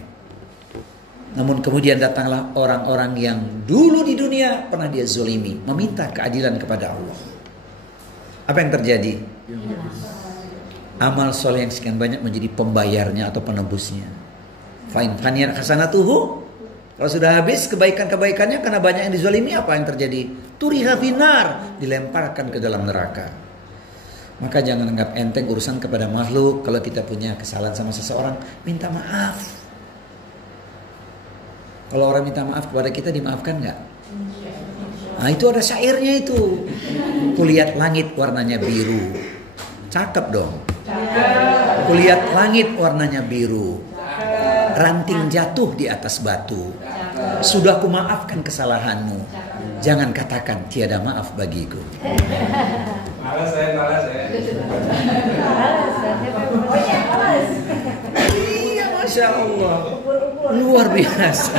Namun kemudian datanglah orang-orang yang dulu di dunia pernah dia zolimi, meminta keadilan kepada Allah. Apa yang terjadi? Amal soleh yang sekian banyak menjadi pembayarnya atau penebusnya. Fa'in faniyat hasanatuhu. Kalau sudah habis kebaikan-kebaikannya karena banyak yang dizolimi, apa yang terjadi? Turiha finar, dilemparkan ke dalam neraka. Maka jangan anggap enteng urusan kepada makhluk. Kalau kita punya kesalahan sama seseorang, minta maaf. Kalau orang minta maaf kepada kita, dimaafkan nggak? Nah itu ada syairnya itu. Kulihat langit warnanya biru. Cakep dong. Kulihat langit warnanya biru. Ranting jatuh di atas batu. Sudah kumaafkan kesalahanmu. Jangan katakan tiada maaf bagiku. Malas saya. Iya, Masya Allah. Luar biasa.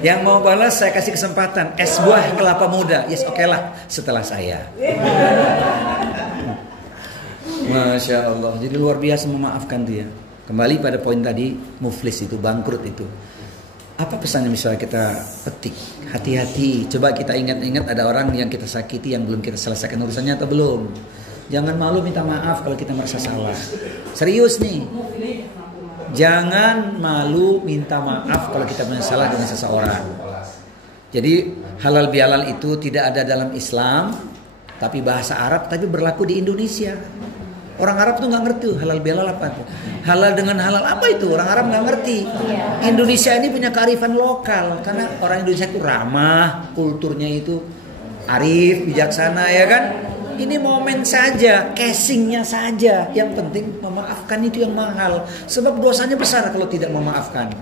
Yang mau balas saya kasih kesempatan. Es buah kelapa muda. Yes, oke lah setelah saya. Masya Allah. Jadi luar biasa memaafkan dia. Kembali pada poin tadi, muflis itu, bangkrut itu. Apa pesannya misalnya kita petik? Hati-hati. Coba kita ingat-ingat ada orang yang kita sakiti yang belum kita selesaikan urusannya atau belum. Jangan malu minta maaf kalau kita merasa salah. Serius nih. Jangan malu minta maaf kalau kita punya salah dengan seseorang. Jadi halal bihalal itu tidak ada dalam Islam, tapi bahasa Arab, tapi berlaku di Indonesia. Orang Arab tuh nggak ngerti halal bihalal apa itu. Halal dengan halal apa itu? Orang Arab nggak ngerti. Indonesia ini punya kearifan lokal karena orang Indonesia itu ramah, kulturnya itu arif, bijaksana ya kan. Ini momen saja, casingnya saja. Yang penting memaafkan itu yang mahal. Sebab dosanya besar kalau tidak memaafkan.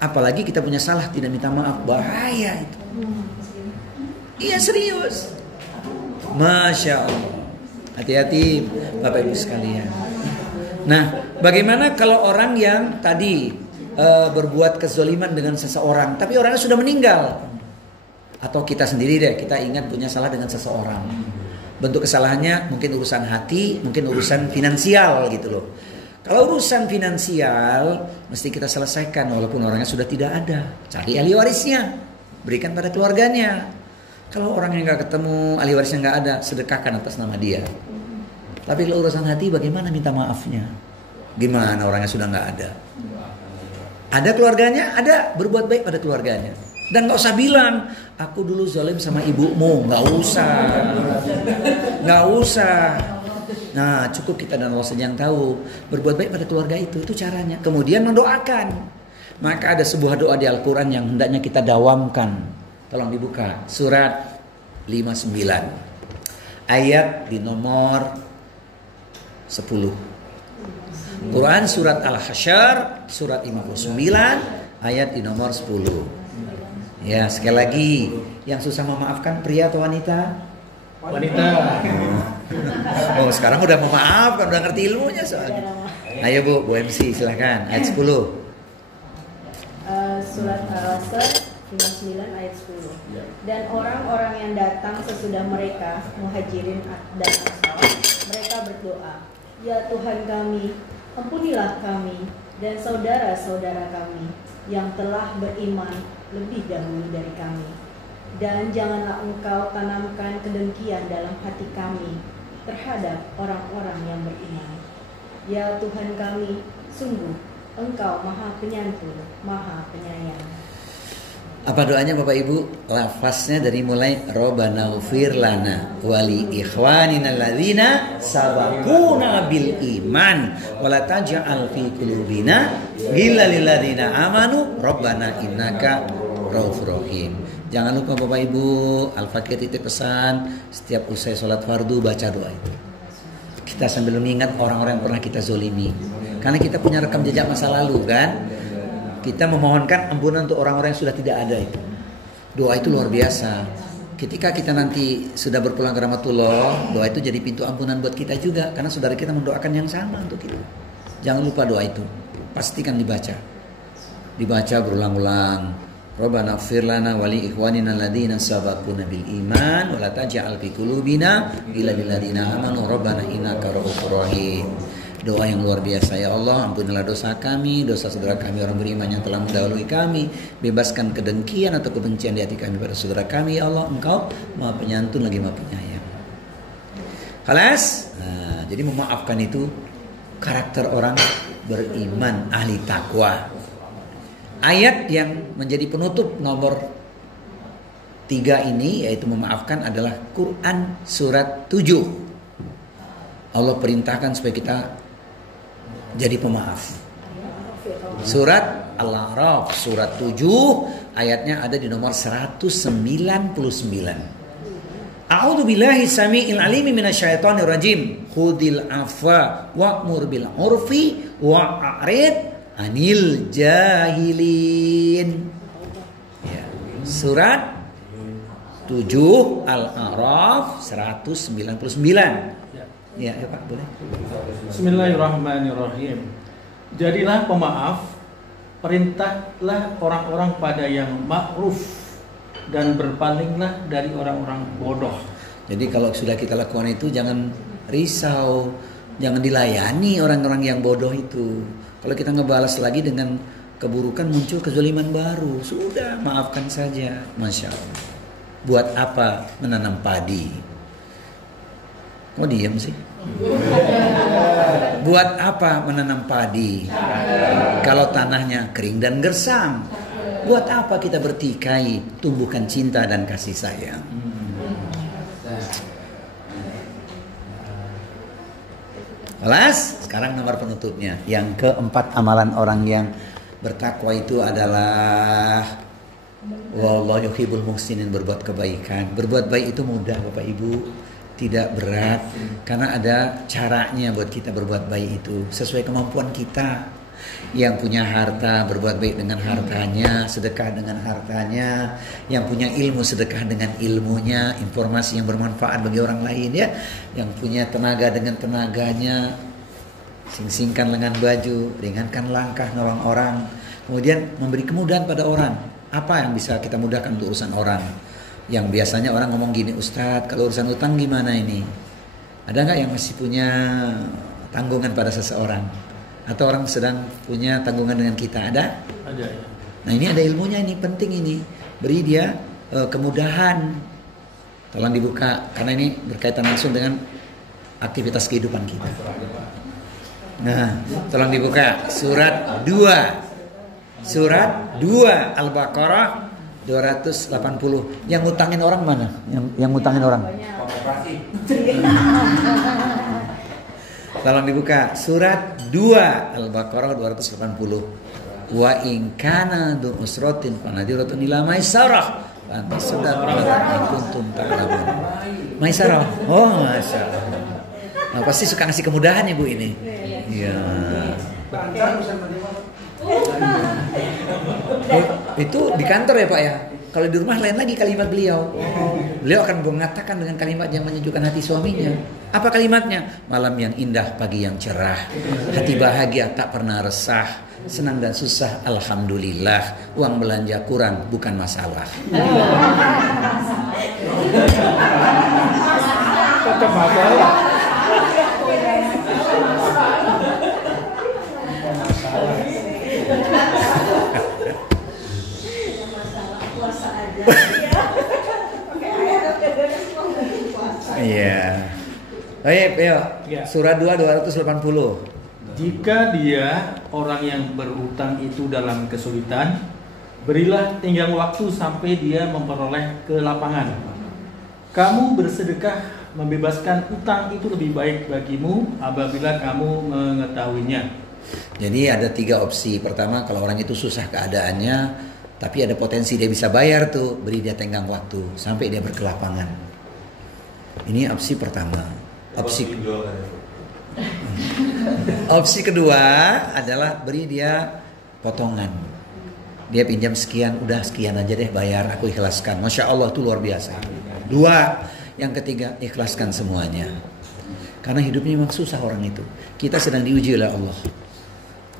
Apalagi kita punya salah tidak minta maaf, bahaya itu. Iya serius. Masya Allah. Hati-hati Bapak Ibu sekalian. Nah, bagaimana kalau orang yang tadi berbuat kezaliman dengan seseorang, tapi orangnya sudah meninggal? Atau kita sendiri deh, kita ingat punya salah dengan seseorang. Bentuk kesalahannya mungkin urusan hati, mungkin urusan finansial gitu loh. Kalau urusan finansial mesti kita selesaikan walaupun orangnya sudah tidak ada. Cari ahli warisnya, berikan pada keluarganya. Kalau orang yang nggak ketemu, ahli warisnya nggak ada, sedekahkan atas nama dia. Tapi kalau urusan hati bagaimana minta maafnya? Gimana orangnya sudah nggak ada? Ada keluarganya, ada, berbuat baik pada keluarganya. Dan gak usah bilang, aku dulu zalim sama ibumu. Gak usah. Nah cukup kita dan Allah saja yang tahu. Berbuat baik pada keluarga itu caranya. Kemudian mendoakan. Maka ada sebuah doa di Al-Quran yang hendaknya kita dawamkan. Tolong dibuka. Surat 59. Ayat di nomor 10. Quran surat Al-Hasyr. Surat 59. Ayat di nomor 10. Ya sekali lagi, yang susah memaafkan pria atau wanita? Wanita. Oh sekarang udah memaafkan, udah ngerti ilmunya soalnya. Ayo Bu MC silahkan ayat 10. Surat Al-Asr 59 ayat 10. Dan orang-orang yang datang sesudah mereka, Muhajirin dan Ansar, mereka berdoa, ya Tuhan kami, ampunilah kami dan saudara-saudara kami yang telah beriman lebih dahulu dari kami. Dan janganlah engkau tanamkan kedengkian dalam hati kami terhadap orang-orang yang beriman. Ya Tuhan kami, sungguh Engkau Maha Penyantun, Maha Penyayang. Apa doanya Bapak Ibu? Lafaznya dari mulai Rabbana ghfir lana wali ikhwanina alladzina sabaquna bil iman wala taj'al fi qulubina ghillan lil ladzina amanu Rabbana innaka raufur rahim. Jangan lupa Bapak Ibu, Al-Fakir titip pesan setiap usai sholat fardu baca doa itu. Kita sambil mengingat orang-orang yang pernah kita zolimi. Karena kita punya rekam jejak masa lalu kan. Kita memohonkan ampunan untuk orang-orang yang sudah tidak ada itu. Doa itu luar biasa. Ketika kita nanti sudah berpulang ke rahmatullah, doa itu jadi pintu ampunan buat kita juga. Karena saudara kita mendoakan yang sama untuk kita. Jangan lupa doa itu. Pastikan dibaca. Dibaca berulang-ulang. Rabbana ighfir lana wa li ikhwanina alladzina sabaquna bil iman wa la taj'al fi qulubina ghillan lil ladzina amanu rabbana innaka ra'ufur rahim. Doa yang luar biasa. Ya Allah, ampunilah dosa kami, dosa saudara kami orang beriman yang telah mendahului kami. Bebaskan kedengkian atau kebencian di hati kami pada saudara kami. Ya Allah, Engkau Maha Penyantun lagi Maha Penyayang. Khalas. Nah, jadi memaafkan itu karakter orang beriman, ahli takwa. Ayat yang menjadi penutup nomor 3 ini yaitu memaafkan adalah Quran surat 7. Allah perintahkan supaya kita jadi pemaaf. Surat Al-A'raf surat 7 ayatnya ada di nomor 199. A'udzu billahi samii'il 'aliim minasyaitonir rajim. Khudil afwa wa'mur bil 'urfi wa'rid anil jahilin. Ya. Surat 7 Al-A'raf 199. Ya, Pak, boleh. Bismillahirrahmanirrahim. Jadilah pemaaf perintahlah orang-orang pada yang ma'ruf dan berpalinglah dari orang-orang bodoh. Jadi kalau sudah kita lakukan itu jangan risau, jangan dilayani orang-orang yang bodoh itu. Kalau kita ngebalas lagi dengan keburukan muncul kezaliman baru, sudah maafkan saja. Masya Allah. Buat apa menanam padi? Kok diam sih? Buat apa menanam padi kalau tanahnya kering dan gersam? Buat apa kita bertikai tumbuhkan cinta dan kasih sayang? Kelas, sekarang nomor penutupnya. Yang keempat amalan orang yang bertakwa itu adalah wallahu yuhibbul muhsinin, berbuat kebaikan. Berbuat baik itu mudah Bapak Ibu, tidak berat, karena ada caranya buat kita berbuat baik itu sesuai kemampuan kita. Yang punya harta berbuat baik dengan hartanya, sedekah dengan hartanya. Yang punya ilmu sedekah dengan ilmunya, informasi yang bermanfaat bagi orang lain ya. Yang punya tenaga dengan tenaganya, sing-singkan lengan baju, ringankan langkah nolong orang. Kemudian memberi kemudahan pada orang. Apa yang bisa kita mudahkan untuk urusan orang? Yang biasanya orang ngomong gini, Ustadz kalau urusan utang gimana ini? Ada nggak yang masih punya tanggungan pada seseorang? Atau orang sedang punya tanggungan dengan kita? Ada? Ada ya. Nah ini ada ilmunya, ini penting ini. Beri dia kemudahan. Tolong dibuka, karena ini berkaitan langsung dengan aktivitas kehidupan kita. Nah, tolong dibuka surat 2. Surat 2 Al-Baqarah 280. Yang ngutangin orang mana? Yang ngutangin orang. Tolong dibuka surat 2 Al-Baqarah 280. Wa in kana du usratin fanadiratun ila maisarah. Anta sudah kuntum ta'lamun. Maisarah. Oh, masyaallah. Nah, pasti suka ngasih kemudahan Ibu ini. Iya. Itu di kantor ya Pak ya. Kalau di rumah lain lagi kalimat beliau. Beliau akan mengatakan dengan kalimat yang menyejukkan hati suaminya. Apa kalimatnya? Malam yang indah, pagi yang cerah. Hati bahagia tak pernah resah. Senang dan susah, alhamdulillah. Uang belanja kurang, bukan masalah. Tetap masalah. Iya. Baik, ayo. Ya. Surah 2 280. Jika dia orang yang berutang itu dalam kesulitan, berilah tenggang waktu sampai dia memperoleh kelapangan. Kamu bersedekah membebaskan utang itu lebih baik bagimu apabila kamu mengetahuinya. Jadi ada 3 opsi. Pertama, kalau orang itu susah keadaannya, tapi ada potensi dia bisa bayar tuh, beri dia tenggang waktu sampai dia berkelapangan. Ini opsi pertama. Opsi kedua adalah beri dia potongan. Dia pinjam sekian, udah sekian aja deh bayar, aku ikhlaskan. Masya Allah itu luar biasa. 2, yang ketiga ikhlaskan semuanya. Karena hidupnya memang susah orang itu. Kita sedang diuji oleh Allah.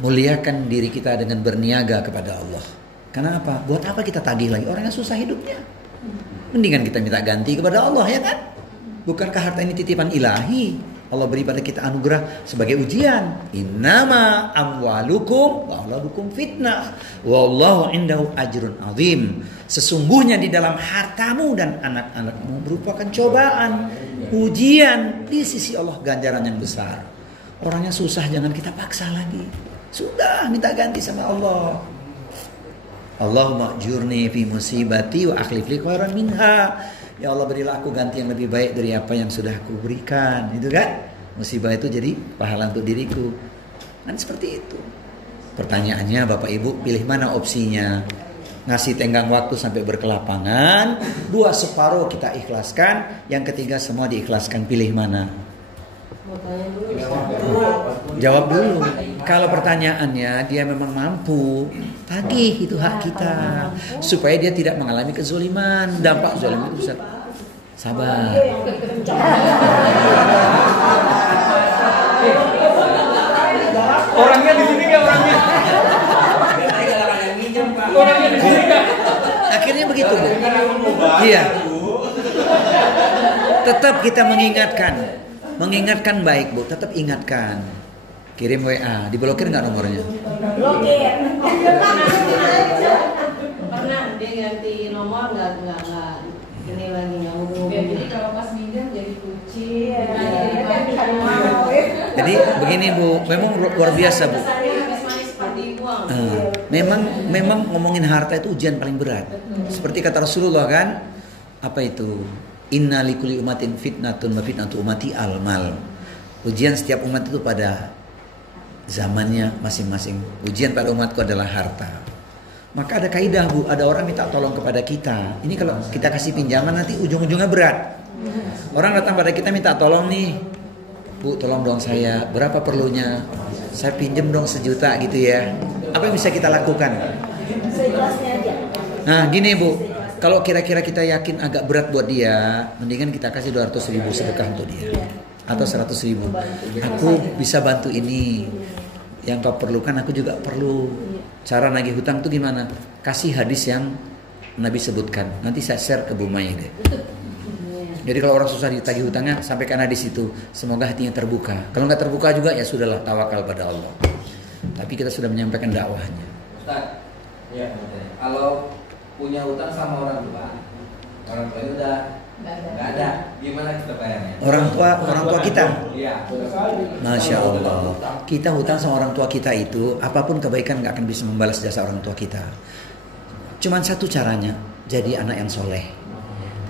Muliakan diri kita dengan berniaga kepada Allah. Karena apa? Buat apa kita tagih lagi orang yang susah hidupnya? Mendingan kita minta ganti kepada Allah, ya kan? Bukankah harta ini titipan ilahi? Allah beri pada kita anugerah sebagai ujian. Innama amwalukum wa auladukum fitnah. Wallahu indahu ajrun azim. Sesungguhnya di dalam hartamu dan anak-anakmu merupakan cobaan, ujian di sisi Allah, ganjaran yang besar. Orang yang susah jangan kita paksa lagi. Sudah minta ganti sama Allah. Allahumma ajurni fi musibati wa akhlif li khairan minha. Ya Allah, berilah aku ganti yang lebih baik dari apa yang sudah aku berikan. Itu kan? Musibah itu jadi pahala untuk diriku. Kan seperti itu. Pertanyaannya Bapak Ibu, pilih mana opsinya? Ngasih tenggang waktu sampai berkelapangan, 2 separuh kita ikhlaskan, yang ketiga semua diikhlaskan. Pilih mana? Jawab dulu. Kalau pertanyaannya dia memang mampu, tagih, itu hak kita, supaya dia tidak mengalami kezaliman. Dampak zalim itu bisa. Sabar. Orangnya di sini nggak orangnya? orangnya di sini kan. Akhirnya begitu, Bu. Iya. Tetap kita mengingatkan baik, Bu. Tetap ingatkan. Kirim WA, diblokir nggak nomornya? Blokir. Pernah dia ganti nomor nggak ini lagi nggak hubungi. Jadi kalau pas minjem jadi kucing. Jadi begini, Bu, memang luar biasa, Bu. Memang ngomongin harta itu ujian paling berat. Seperti kata Rasulullah kan, apa itu? Inna likulli umatin fitnatun wa fitnatu umati al-mal. Ujian setiap umat itu pada zamannya masing-masing. Ujian pada umatku adalah harta. Maka ada kaidah, Bu, ada orang minta tolong kepada kita. Ini kalau kita kasih pinjaman nanti ujung-ujungnya berat. Orang datang pada kita minta tolong nih, Bu, tolong dong saya, berapa perlunya? Saya pinjem dong 1 juta gitu ya. Apa yang bisa kita lakukan? Seikhlasnya aja. Nah gini, Bu, kalau kira-kira kita yakin agak berat buat dia, mendingan kita kasih 200.000 sedekah untuk dia, atau 100.000. Aku bisa bantu ini, yang kau perlukan aku juga perlu. Cara nagih hutang tuh gimana? Kasih hadis yang Nabi sebutkan. Nanti saya share ke Bu Maya deh. Jadi kalau orang susah ditagih hutangnya, sampaikan hadis itu. Semoga hatinya terbuka. Kalau nggak terbuka juga ya sudahlah, tawakal pada Allah. Tapi kita sudah menyampaikan dakwahnya. Ustaz, ya, kalau punya hutang sama orang tuanya udah nggak ada, gimana kita bayarnya? Orang tua kita. Iya. Masya Allah. Kita hutang sama orang tua kita itu, apapun kebaikan nggak akan bisa membalas jasa orang tua kita. Cuman satu caranya, jadi anak yang soleh,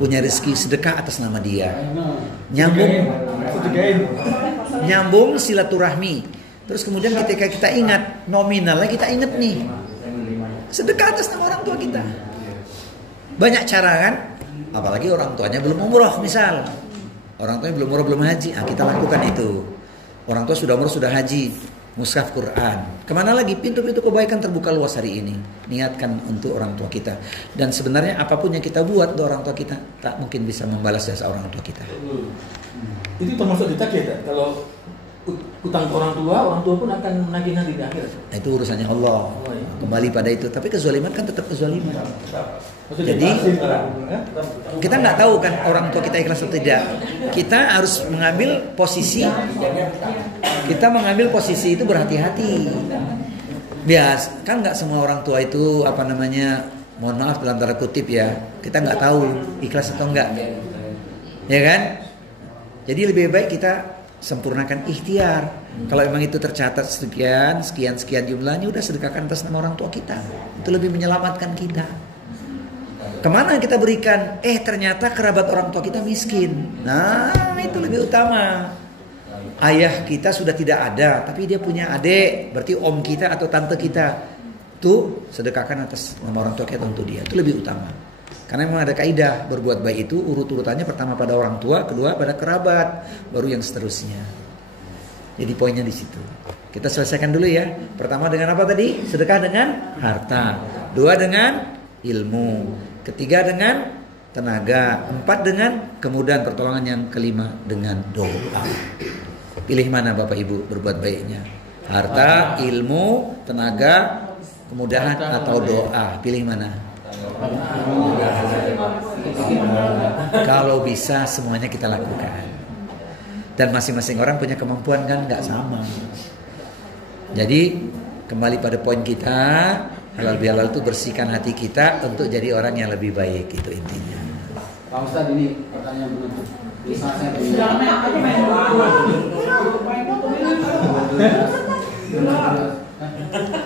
punya rezeki sedekah atas nama dia, nyambung silaturahmi. Terus kemudian ketika kita ingat nominalnya, kita ingat nih, sedekah atas nama orang tua kita. Banyak cara kan? Apalagi orang tuanya belum umroh misal, orang tuanya belum umroh belum haji, kita lakukan itu. Orang tua sudah umroh sudah haji, mushaf Quran. Kemana lagi? Pintu-pintu kebaikan terbuka luas hari ini. Niatkan untuk orang tua kita. Dan sebenarnya apapun yang kita buat untuk orang tua kita, tak mungkin bisa membalas jasa orang tua kita. Itu termasuk ditagih ya? Kalau utang ke orang tua pun akan menagih nanti di akhirat. Nah, itu urusannya Allah. Kembali pada itu. Tapi kezaliman kan tetap kezaliman. Jadi kita nggak tahu kan orang tua kita ikhlas atau tidak. Kita harus mengambil posisi. Kita mengambil posisi itu berhati-hati. Bias kan nggak semua orang tua itu mohon maaf dalam tanda kutip ya. Kita nggak tahu ikhlas atau enggak. Ya kan? Jadi lebih baik kita sempurnakan ikhtiar. Kalau memang itu tercatat sekian jumlahnya, udah sedekahkan atas nama orang tua kita. Itu lebih menyelamatkan kita. Kemana kita berikan? Ternyata kerabat orang tua kita miskin. Nah, itu lebih utama. Ayah kita sudah tidak ada, tapi dia punya adik, berarti om kita atau tante kita. Tuh, sedekahkan atas nama orang tua kita untuk dia. Itu lebih utama. Karena memang ada kaidah berbuat baik itu urut-urutannya pertama pada orang tua, kedua pada kerabat, baru yang seterusnya. Jadi poinnya di situ. Kita selesaikan dulu ya. Pertama dengan apa tadi? Sedekah dengan harta. 2 dengan ilmu. 3 dengan tenaga. 4 dengan kemudahan pertolongan. Yang 5 dengan doa. Pilih mana Bapak Ibu berbuat baiknya? Harta, ilmu, tenaga, kemudahan atau doa? Pilih mana? Kalau bisa semuanya kita lakukan. Dan masing-masing orang punya kemampuan kan nggak sama. Jadi kembali pada poin kita, halal bihalal itu bersihkan hati kita untuk jadi orang yang lebih baik, itu intinya. Pak Ustadz, ini pertanyaan penutup.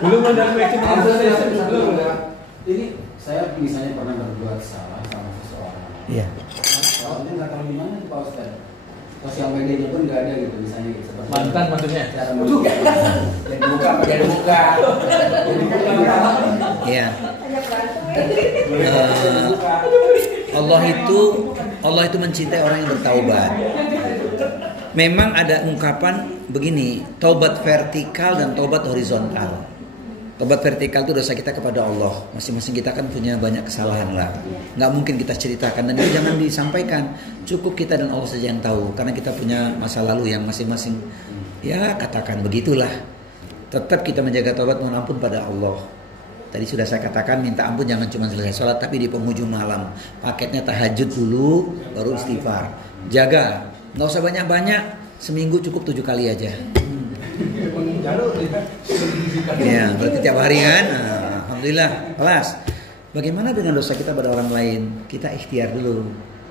Belum ada belum. Ini saya misalnya pernah berbuat salah sama seseorang. Iya. Kalau ini nggak tahu di mana Pak Ustadz. Sosial media pun nggak ada gitu, misalnya seperti Mantan maksudnya. Cara jadi buka. Iya. Allah itu mencintai orang yang bertaubat. Memang ada ungkapan begini, taubat vertikal dan taubat horizontal. Taubat vertikal itu dosa kita kepada Allah. Masing-masing kita kan punya banyak kesalahan lah. Nggak mungkin kita ceritakan dan itu jangan disampaikan. Cukup kita dan Allah saja yang tahu. Karena kita punya masa lalu yang masing-masing. Ya katakan begitulah. Tetap kita menjaga taubat mohon ampun pada Allah. Tadi sudah saya katakan minta ampun jangan cuma selesai sholat, tapi di penghujung malam. Paketnya tahajud dulu, baru istighfar. Jaga, nggak usah banyak-banyak. Seminggu cukup 7 kali aja. Ya, berarti tiap hari kan. Nah, alhamdulillah, kelas. Bagaimana dengan dosa kita pada orang lain? Kita ikhtiar dulu.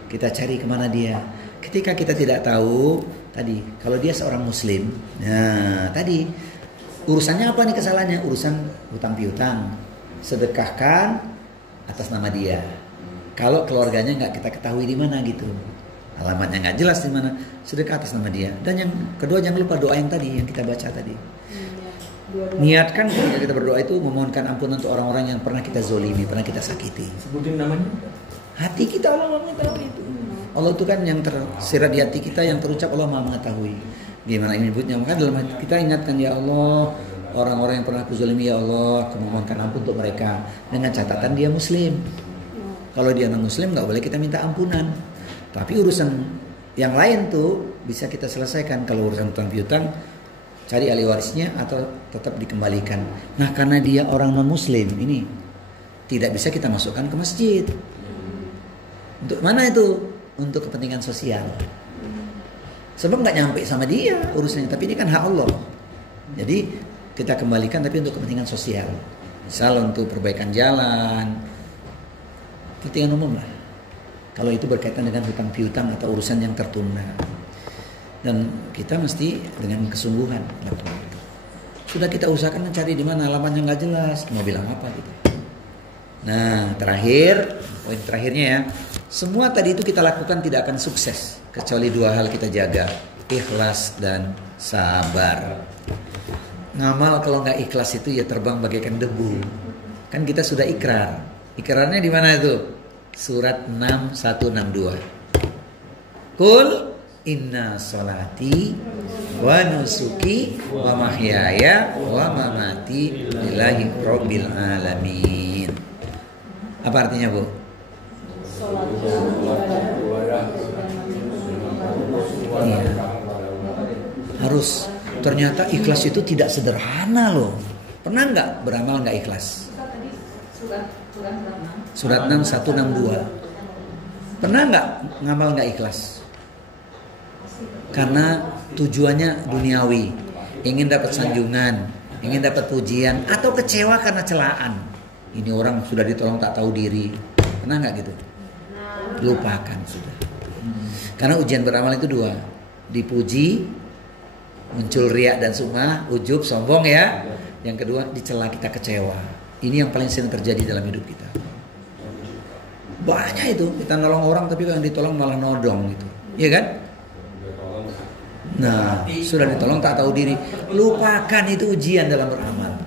Kita cari kemana dia. Ketika kita tidak tahu, tadi kalau dia seorang muslim, nah tadi urusannya apa nih kesalahannya? Urusan hutang piutang. Sedekahkan atas nama dia. Kalau keluarganya nggak kita ketahui di mana gitu, alamatnya nggak jelas di mana, sedekah atas nama dia. Dan yang kedua jangan lupa doa yang tadi yang kita baca tadi. Niatkan ketika kita berdoa itu memohonkan ampunan untuk orang-orang yang pernah kita zolimi, pernah kita sakiti. Sebutin namanya. Hati kita Allah mengetahui itu. Allah itu kan yang tersirat di hati kita, yang terucap Allah Maha mengetahui. Gimana ini nyebutnya? Maka dalam hati kita ingatkan, ya Allah, orang-orang yang pernah aku zalimi, ya Allah, aku memohonkan ampun untuk mereka. Dengan catatan dia muslim. Kalau dia non muslim nggak boleh kita minta ampunan. Tapi urusan yang lain tuh bisa kita selesaikan. Kalau urusan hutang piutang, cari ahli warisnya atau tetap dikembalikan. Nah, karena dia orang non muslim ini tidak bisa kita masukkan ke masjid. Untuk mana itu? Untuk kepentingan sosial. Sebab nggak nyampe sama dia urusannya, tapi ini kan hak Allah. Jadi kita kembalikan tapi untuk kepentingan sosial. Misal untuk perbaikan jalan, kepentingan umum lah. Kalau itu berkaitan dengan hutang piutang atau urusan yang tertunda. Dan kita mesti dengan kesungguhan lakukan itu. Sudah kita usahakan mencari di mana alamatnya nggak jelas, mau bilang apa gitu. Nah, poin terakhirnya ya. Semua tadi itu kita lakukan tidak akan sukses kecuali 2 hal kita jaga, ikhlas dan sabar. Ngamal kalau nggak ikhlas itu ya terbang bagaikan debu. Kan kita sudah ikrar. Ikrarnya di mana itu? Surat 6162. Qul inna sholati wa nusuki wa mahyaya wa mamati lillahi rabbil alamin. Apa artinya, Bu? Iya. Harus. Ternyata ikhlas itu tidak sederhana loh. Pernah nggak beramal nggak ikhlas? Surat 6162. Pernah nggak ngamal nggak ikhlas? Karena tujuannya duniawi, ingin dapat sanjungan, ingin dapat pujian, atau kecewa karena celaan. Ini orang sudah ditolong tak tahu diri. Pernah nggak gitu? Lupakan sudah. Karena ujian beramal itu 2. Dipuji, muncul riak dan sum'ah, ujub, sombong ya. Yang kedua dicela, kita kecewa. Ini yang paling sering terjadi dalam hidup kita. Banyak itu, kita nolong orang tapi kalau ditolong malah nodong gitu. Iya kan? Nah, sudah ditolong tak tahu diri. Lupakan, itu ujian dalam beramal.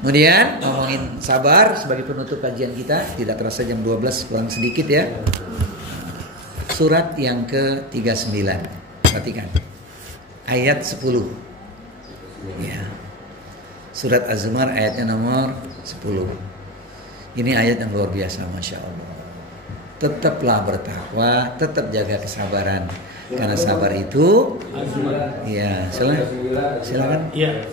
Kemudian ngomongin sabar sebagai penutup kajian kita. Tidak terasa jam 12 kurang sedikit ya. Surat yang ke-39. Perhatikan. Ayat 10. Ya. Surat Az-Zumar ayatnya nomor 10. Ini ayat yang luar biasa, Masya Allah. Tetaplah bertakwa, tetap jaga kesabaran. Karena sabar itu, ya, silakan. Iya.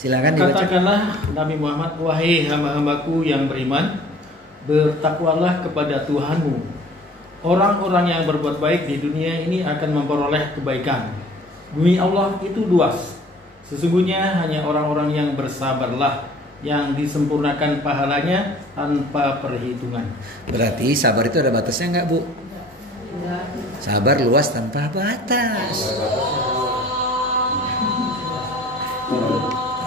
Silakan dibaca. Katakanlah Nabi Muhammad, wahai hamba-hambaku yang beriman, bertakwalah kepada Tuhanmu. Orang-orang yang berbuat baik di dunia ini akan memperoleh kebaikan. Bumi Allah itu luas. Sesungguhnya hanya orang-orang yang bersabarlah yang disempurnakan pahalanya tanpa perhitungan. Berarti sabar itu ada batasnya enggak, Bu? Enggak. Sabar luas tanpa batas.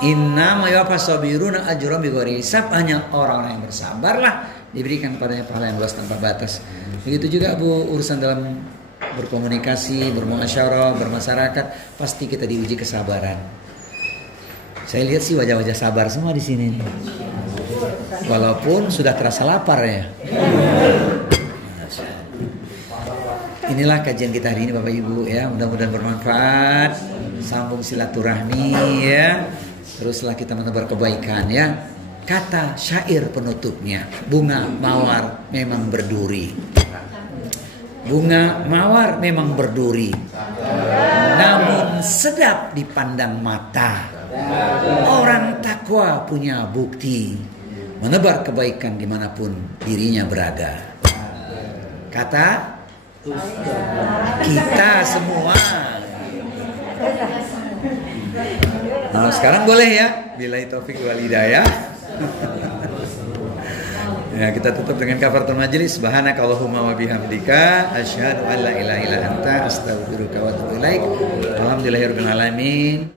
Inna mayafasabiruna ajran bighairi hisab. Hanya orang-orang yang bersabarlah diberikan padanya pahala yang luas tanpa batas. Begitu juga, Bu, urusan dalam berkomunikasi, bermuasyarah, bermasyarakat, pasti kita diuji kesabaran. Saya lihat sih wajah-wajah sabar semua di sini. Walaupun sudah terasa lapar ya. Inilah kajian kita hari ini, Bapak Ibu ya. Mudah-mudahan bermanfaat. Sambung silaturahmi ya. Teruslah kita menebar kebaikan ya. Kata syair penutupnya, bunga mawar memang berduri. Bunga mawar memang berduri, namun sedap dipandang mata. Orang takwa punya bukti, menebar kebaikan dimanapun dirinya berada. Kata kita semua. Nah, sekarang boleh ya. Billahi taufik wal hidayah. Ya, kita tutup dengan kafaratul majlis. Subhanakallahumma wa bihamdika asyhadu an la ilaha illa anta astaghfiruka wa atubu ilaik. Alhamdulillahirabbil alamin.